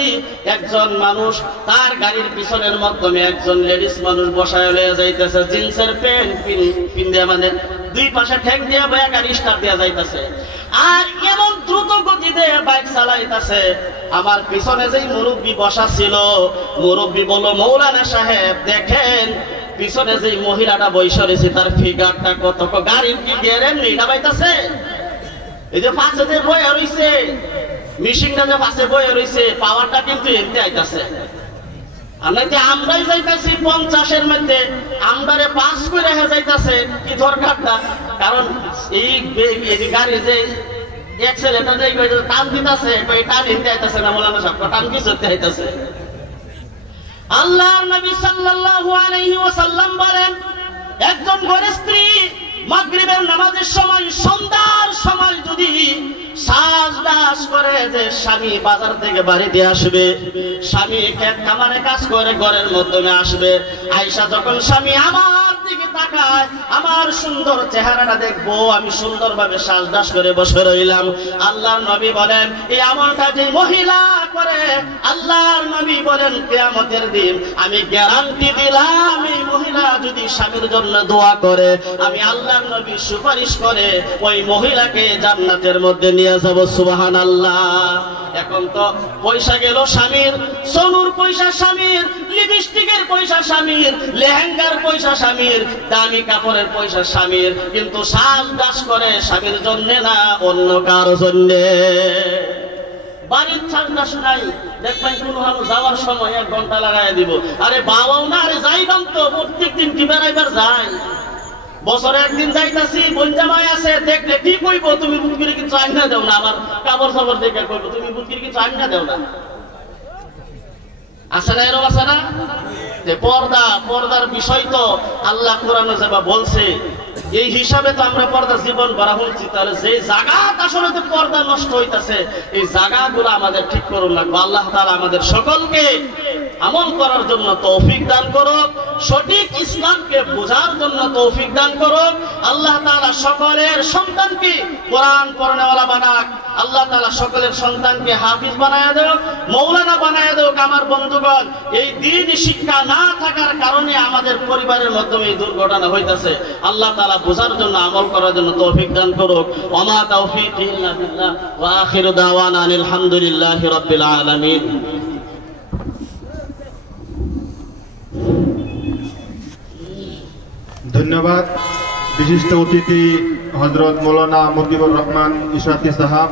একজন মানুষ তার গাড়ির পিছনের মাধ্যমে একজন লেডিস মানুষ বসায় লয়ে যাইতেছে, জিন্সের প্যান্ট পিন্দে মানে দুই পাশে ঠেক দিয়ে বয়া গাড়ি স্টার্ট দেওয়া যাইতেছে, আর এমন দ্রুত গতিতে বাইক চালাইতেছে। আমার পিছনে যেই মুরব্বী বসা ছিল, মুরব্বী বলল মৌলানা সাহেব দেখেন পিছনে যে মহিলাটা বসে রয়েছে তার ফিগারটা কত, গাড়ির কি গেরেন এটা পাইতেছে, এই যে পাশে যে বয়ে রয়েছে মেশিনটা যে পাশে বয়ে রয়েছে পাওয়ারটা কিন্তু এমনি আইতাছে। আমরাই যাইতাছি 50-এর মধ্যে, আমরারে পাস করে যাইতাছে কি দরকারটা? কারণ এই গাড়ি যে এক্সেলেটার টান দিতেছে, টান হিনতে আইতাছে না, মৌলানা সাহেব টান কি চলতে আইতাছে। আল্লাহর নবী সাল্লাল্লাহু আলাইহি ওয়াসাল্লাম বলেন, একজন ঘরের স্ত্রী মাগরিবের নামাজের সময়, সন্ধ্যার সময় যদি সাজদাস করে যে স্বামী বাজার থেকে বাড়িতে আসবে, স্বামী খেত খামারে কাজ করে ঘরের মাধ্যমে আসবে, আয়েশা যখন স্বামী আমার দিকে তাকায়, আমার সুন্দর চেহারাটা দেখবো, আমি সুন্দরভাবে সাজদাস করে বসে রইলাম। আল্লাহর নবী বলেন, এই আমলটা যে মহিলা করে, আল্লাহর নবী বলেন কিয়ামতের দিন আমি গ্যারান্টি দিলাম, এই মহিলা যদি স্বামীর জন্য দোয়া করে, আমি আল্লাহর নবী সুপারিশ করে ওই মহিলাকে জান্নাতের মধ্যে নিয়ে যাব। সুবহানাল্লাহ। এখন তো পয়সা গেল স্বামীর, সোনুর পয়সা স্বামীর, লিপস্টিকের পয়সা স্বামীর, লেহেঙ্গার পয়সা স্বামীর, দামি কাপড়ের পয়সা স্বামীর, কিন্তু সাজদাস করে স্বামীর জন্য না, অন্য কারো জন্য। বাড়ির সাজদাস নাই, দেখবেন কোন হাল যাওয়ার সময় 1 ঘন্টা লাগাই দিব। আরে বাবাও না, আরে যাইবাম তো, প্রত্যেকদিন কি বেড়াইবার যায়, বছরে একদিন যাইতাছি, বঞ্জামাই আছে, দেখলে কি কইব, তুমি বুটকির কিছু আইনা দেও না, আমার কাপড় সাপড় দেখে কইব তুমি বুটকির কিছু আইনা দেও না। আছে না এরকম? আছে না? যে পর্দার বিষয় তো আল্লাহ কোরআনে যেবা বলছে, এই হিসাবে তো আমরা পর্দা জীবন গড়া হচ্ছি। তাহলে যে জায়গা আসলে তো পর্দা নষ্ট হইতাছে, এই জায়গাগুলো আমাদের ঠিক করুন লাগবে। আল্লাহ তাআলা আমাদের সকলকে আমল করার জন্য তৌফিক দান করুক, সঠিক ইসলামকে বোঝার জন্য তৌফিক দান করুক। আল্লাহ তাআলা সকলের সন্তানকে কোরআন পড়নেওয়ালা বানাক, আল্লাহ তাআলা সকলের সন্তানকে হাফিজ বানায়া দেওক, মৌলানা বানায়া দেওক। আমার বন্ধুগণ, এই দ্বীন শিক্ষা না থাকার কারণে আমাদের পরিবারের মাধ্যমে এই দুর্ঘটনা হইতাছে। আল্লাহ তাআলা বোঝার জন্য, আমল করার জন্য তৌফিক দান করুক। ওমা তাওফীকি ইল্লা বিল্লাহ ওয়া আখিরু দাওয়ানা আলহামদুলিল্লাহি রাব্বিল আলামিন। ধন্যবাদ। বিশিষ্ট অতিথি হযরত মৌলানা মুজিবুর রহমান ইশরাতি সাহাব।